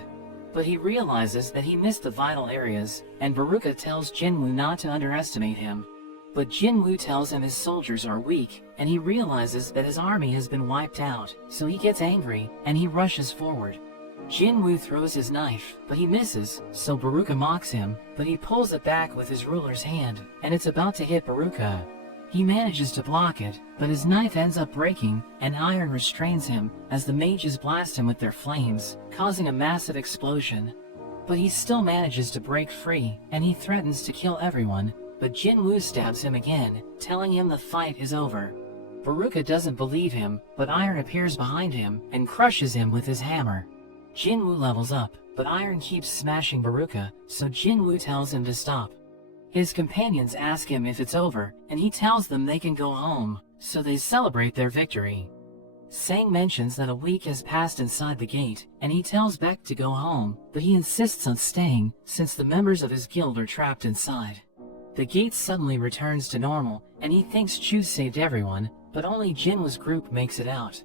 But he realizes that he missed the vital areas, and Baruka tells Jinwoo not to underestimate him. But Jinwoo tells him his soldiers are weak, and he realizes that his army has been wiped out, so he gets angry, and he rushes forward. Jinwoo throws his knife, but he misses, so Baruka mocks him, but he pulls it back with his ruler's hand, and it's about to hit Baruka. He manages to block it, but his knife ends up breaking, and Iron restrains him, as the mages blast him with their flames, causing a massive explosion. But he still manages to break free, and he threatens to kill everyone, but Jinwoo stabs him again, telling him the fight is over. Baruka doesn't believe him, but Iron appears behind him, and crushes him with his hammer. Jinwoo levels up, but Iron keeps smashing Baruka, so Jinwoo tells him to stop. His companions ask him if it's over, and he tells them they can go home, so they celebrate their victory. Sang mentions that a week has passed inside the gate, and he tells Baek to go home, but he insists on staying, since the members of his guild are trapped inside. The gate suddenly returns to normal, and he thinks Chu saved everyone, but only Jinwoo's group makes it out.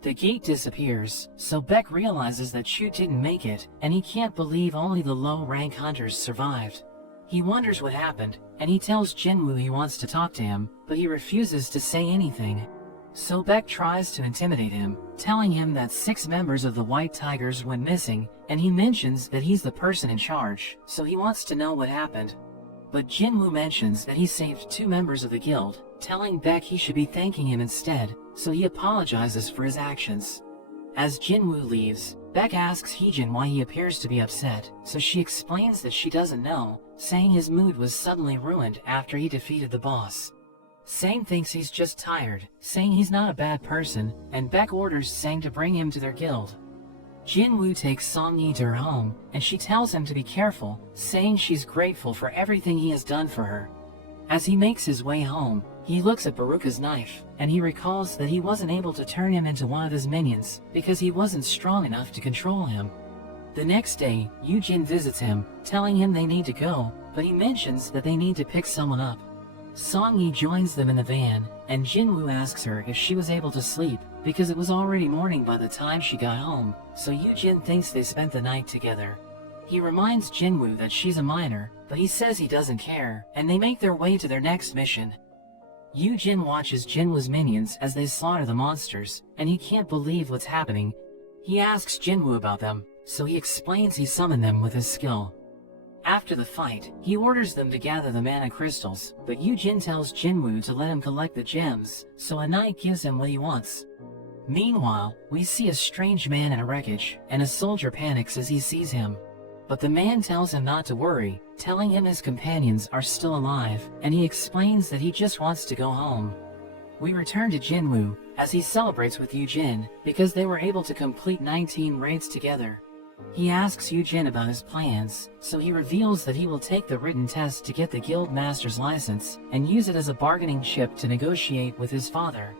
The gate disappears, so Baek realizes that Chu didn't make it, and he can't believe only the low-rank hunters survived. He wonders what happened, and he tells Jinwoo he wants to talk to him, but he refuses to say anything. So Baek tries to intimidate him, telling him that 6 members of the White Tigers went missing, and he mentions that he's the person in charge, so he wants to know what happened. But Jinwoo mentions that he saved 2 members of the guild, telling Baek he should be thanking him instead, so he apologizes for his actions. As Jinwoo leaves, Baek asks Heejin why he appears to be upset, so she explains that she doesn't know, saying his mood was suddenly ruined after he defeated the boss. Sang thinks he's just tired, saying he's not a bad person, and Baek orders Sang to bring him to their guild. Jinwoo takes Song Yi to her home, and she tells him to be careful, saying she's grateful for everything he has done for her. As he makes his way home, he looks at Baruka's knife, and he recalls that he wasn't able to turn him into one of his minions, because he wasn't strong enough to control him. The next day, Yujin visits him, telling him they need to go, but he mentions that they need to pick someone up. Song Yi joins them in the van, and Jinwoo asks her if she was able to sleep, because it was already morning by the time she got home, so Yujin thinks they spent the night together. He reminds Jinwoo that she's a minor, but he says he doesn't care, and they make their way to their next mission. Yujin watches Jinwoo's minions as they slaughter the monsters, and he can't believe what's happening. He asks Jinwoo about them, so he explains he summoned them with his skill. After the fight, he orders them to gather the mana crystals, but Yujin tells Jinwoo to let him collect the gems, so a knight gives him what he wants. Meanwhile, we see a strange man in a wreckage, and a soldier panics as he sees him. But the man tells him not to worry, telling him his companions are still alive, and he explains that he just wants to go home. We return to Jinwoo, as he celebrates with Yujin, because they were able to complete 19 raids together. He asks Yujin about his plans, so he reveals that he will take the written test to get the guild master's license, and use it as a bargaining chip to negotiate with his father.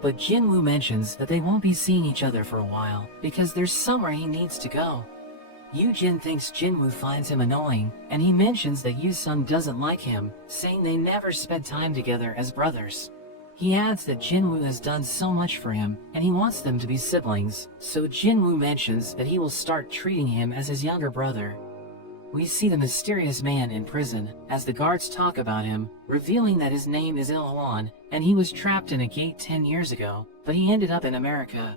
But Jinwoo mentions that they won't be seeing each other for a while, because there's somewhere he needs to go. Yujin thinks Jinwoo finds him annoying, and he mentions that Yusung doesn't like him, saying they never spent time together as brothers. He adds that Jinwoo has done so much for him, and he wants them to be siblings, so Jinwoo mentions that he will start treating him as his younger brother. We see the mysterious man in prison, as the guards talk about him, revealing that his name is Il-hwan, and he was trapped in a gate 10 years ago, but he ended up in America.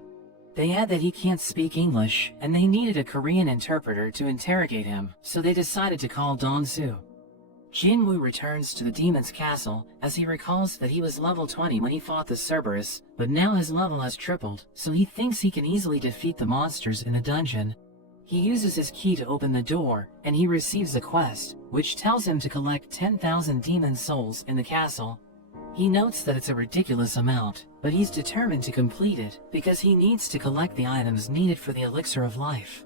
They add that he can't speak English, and they needed a Korean interpreter to interrogate him, so they decided to call Dong-soo. Jinwoo returns to the demon's castle, as he recalls that he was level 20 when he fought the Cerberus, but now his level has tripled, so he thinks he can easily defeat the monsters in the dungeon. He uses his key to open the door, and he receives a quest, which tells him to collect 10,000 demon souls in the castle. He notes that it's a ridiculous amount, but he's determined to complete it, because he needs to collect the items needed for the elixir of life.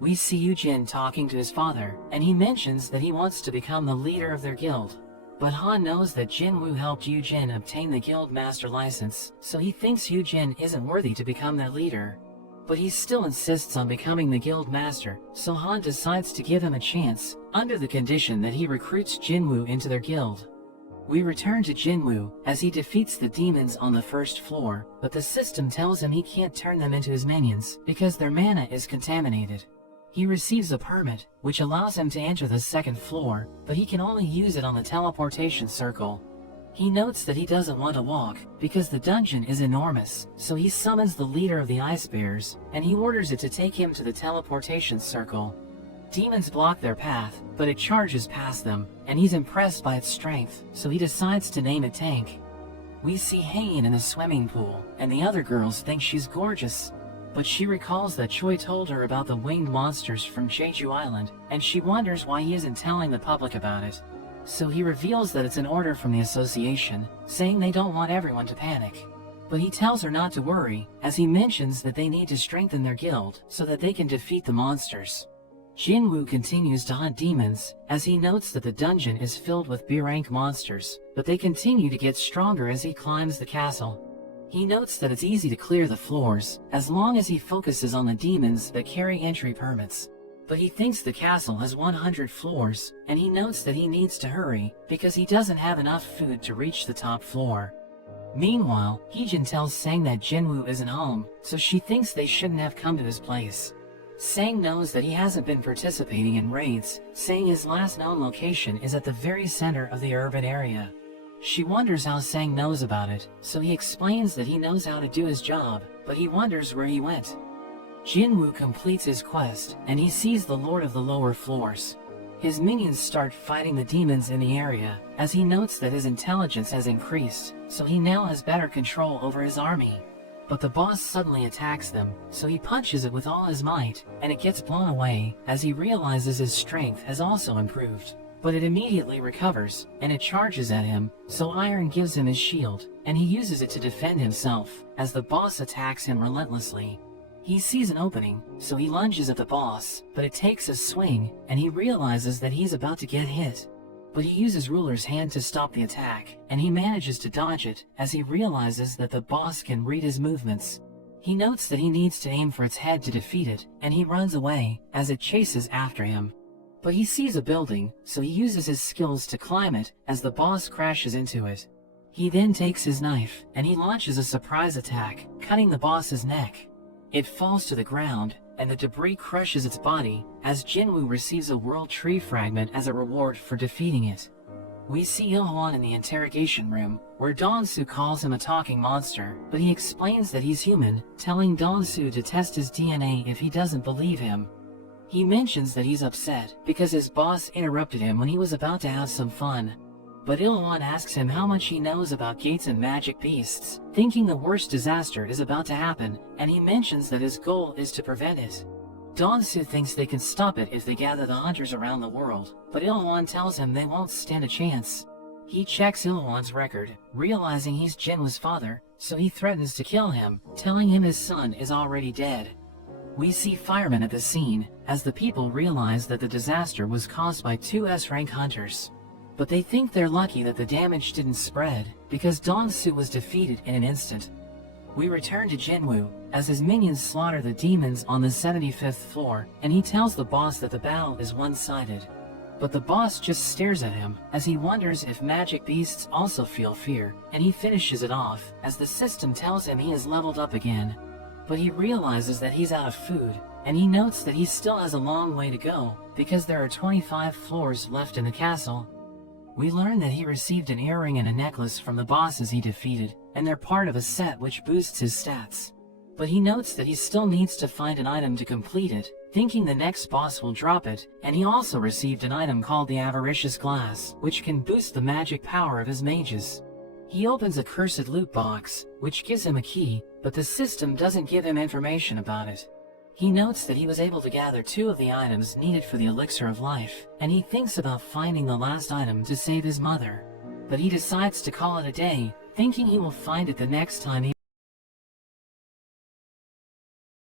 We see Yujin talking to his father, and he mentions that he wants to become the leader of their guild. But Han knows that Jinwoo helped Yujin obtain the guild master license, so he thinks Yujin isn't worthy to become their leader. But he still insists on becoming the guild master, so Han decides to give him a chance, under the condition that he recruits Jinwoo into their guild. We return to Jinwoo, as he defeats the demons on the first floor, but the system tells him he can't turn them into his minions, because their mana is contaminated. He receives a permit, which allows him to enter the second floor, but he can only use it on the teleportation circle. He notes that he doesn't want to walk, because the dungeon is enormous, so he summons the leader of the Ice Bears, and he orders it to take him to the teleportation circle. Demons block their path, but it charges past them, and he's impressed by its strength, so he decides to name it Tank. We see Hain in the swimming pool, and the other girls think she's gorgeous. But she recalls that Choi told her about the winged monsters from Jeju Island, and she wonders why he isn't telling the public about it. So he reveals that it's an order from the association, saying they don't want everyone to panic. But he tells her not to worry, as he mentions that they need to strengthen their guild so that they can defeat the monsters. Jinwoo continues to hunt demons, as he notes that the dungeon is filled with B-rank monsters, but they continue to get stronger as he climbs the castle. He notes that it's easy to clear the floors, as long as he focuses on the demons that carry entry permits. But he thinks the castle has 100 floors, and he notes that he needs to hurry, because he doesn't have enough food to reach the top floor. Meanwhile, Heejin tells Sang that Jinwoo isn't home, so she thinks they shouldn't have come to his place. Sang knows that he hasn't been participating in raids, saying his last known location is at the very center of the urban area. She wonders how Sang knows about it, so he explains that he knows how to do his job, but he wonders where he went. Jinwoo completes his quest, and he sees the Lord of the Lower Floors. His minions start fighting the demons in the area, as he notes that his intelligence has increased, so he now has better control over his army. But the boss suddenly attacks them, so he punches it with all his might, and it gets blown away, as he realizes his strength has also improved. But it immediately recovers, and it charges at him, so Iron gives him his shield, and he uses it to defend himself, as the boss attacks him relentlessly. He sees an opening, so he lunges at the boss, but it takes a swing, and he realizes that he's about to get hit. But he uses Ruler's hand to stop the attack, and he manages to dodge it, as he realizes that the boss can read his movements. He notes that he needs to aim for its head to defeat it, and he runs away, as it chases after him. But he sees a building, so he uses his skills to climb it, as the boss crashes into it. He then takes his knife, and he launches a surprise attack, cutting the boss's neck. It falls to the ground, and the debris crushes its body, as Jinwoo receives a World Tree fragment as a reward for defeating it. We see Il-hwan in the interrogation room, where Dong-su calls him a talking monster, but he explains that he's human, telling Dong-su to test his DNA if he doesn't believe him. He mentions that he's upset because his boss interrupted him when he was about to have some fun. But Il-hwan asks him how much he knows about gates and magic beasts, thinking the worst disaster is about to happen, and he mentions that his goal is to prevent it. Dong-su thinks they can stop it if they gather the hunters around the world, but Il-hwan tells him they won't stand a chance. He checks Il-hwan's record, realizing he's Jinwoo's father, so he threatens to kill him, telling him his son is already dead. We see firemen at the scene, as the people realize that the disaster was caused by two S-rank hunters. But they think they're lucky that the damage didn't spread, because Dong-su was defeated in an instant. We return to Jinwoo, as his minions slaughter the demons on the 75th floor, and he tells the boss that the battle is one-sided. But the boss just stares at him, as he wonders if magic beasts also feel fear, and he finishes it off, as the system tells him he has leveled up again. But he realizes that he's out of food, and he notes that he still has a long way to go, because there are 25 floors left in the castle. We learn that he received an earring and a necklace from the bosses he defeated, and they're part of a set which boosts his stats. But he notes that he still needs to find an item to complete it, thinking the next boss will drop it, and he also received an item called the Avaricious Glass, which can boost the magic power of his mages. He opens a cursed loot box, which gives him a key, but the system doesn't give him information about it. He notes that he was able to gather 2 of the items needed for the Elixir of Life, and he thinks about finding the last item to save his mother. But he decides to call it a day, thinking he will find it the next time he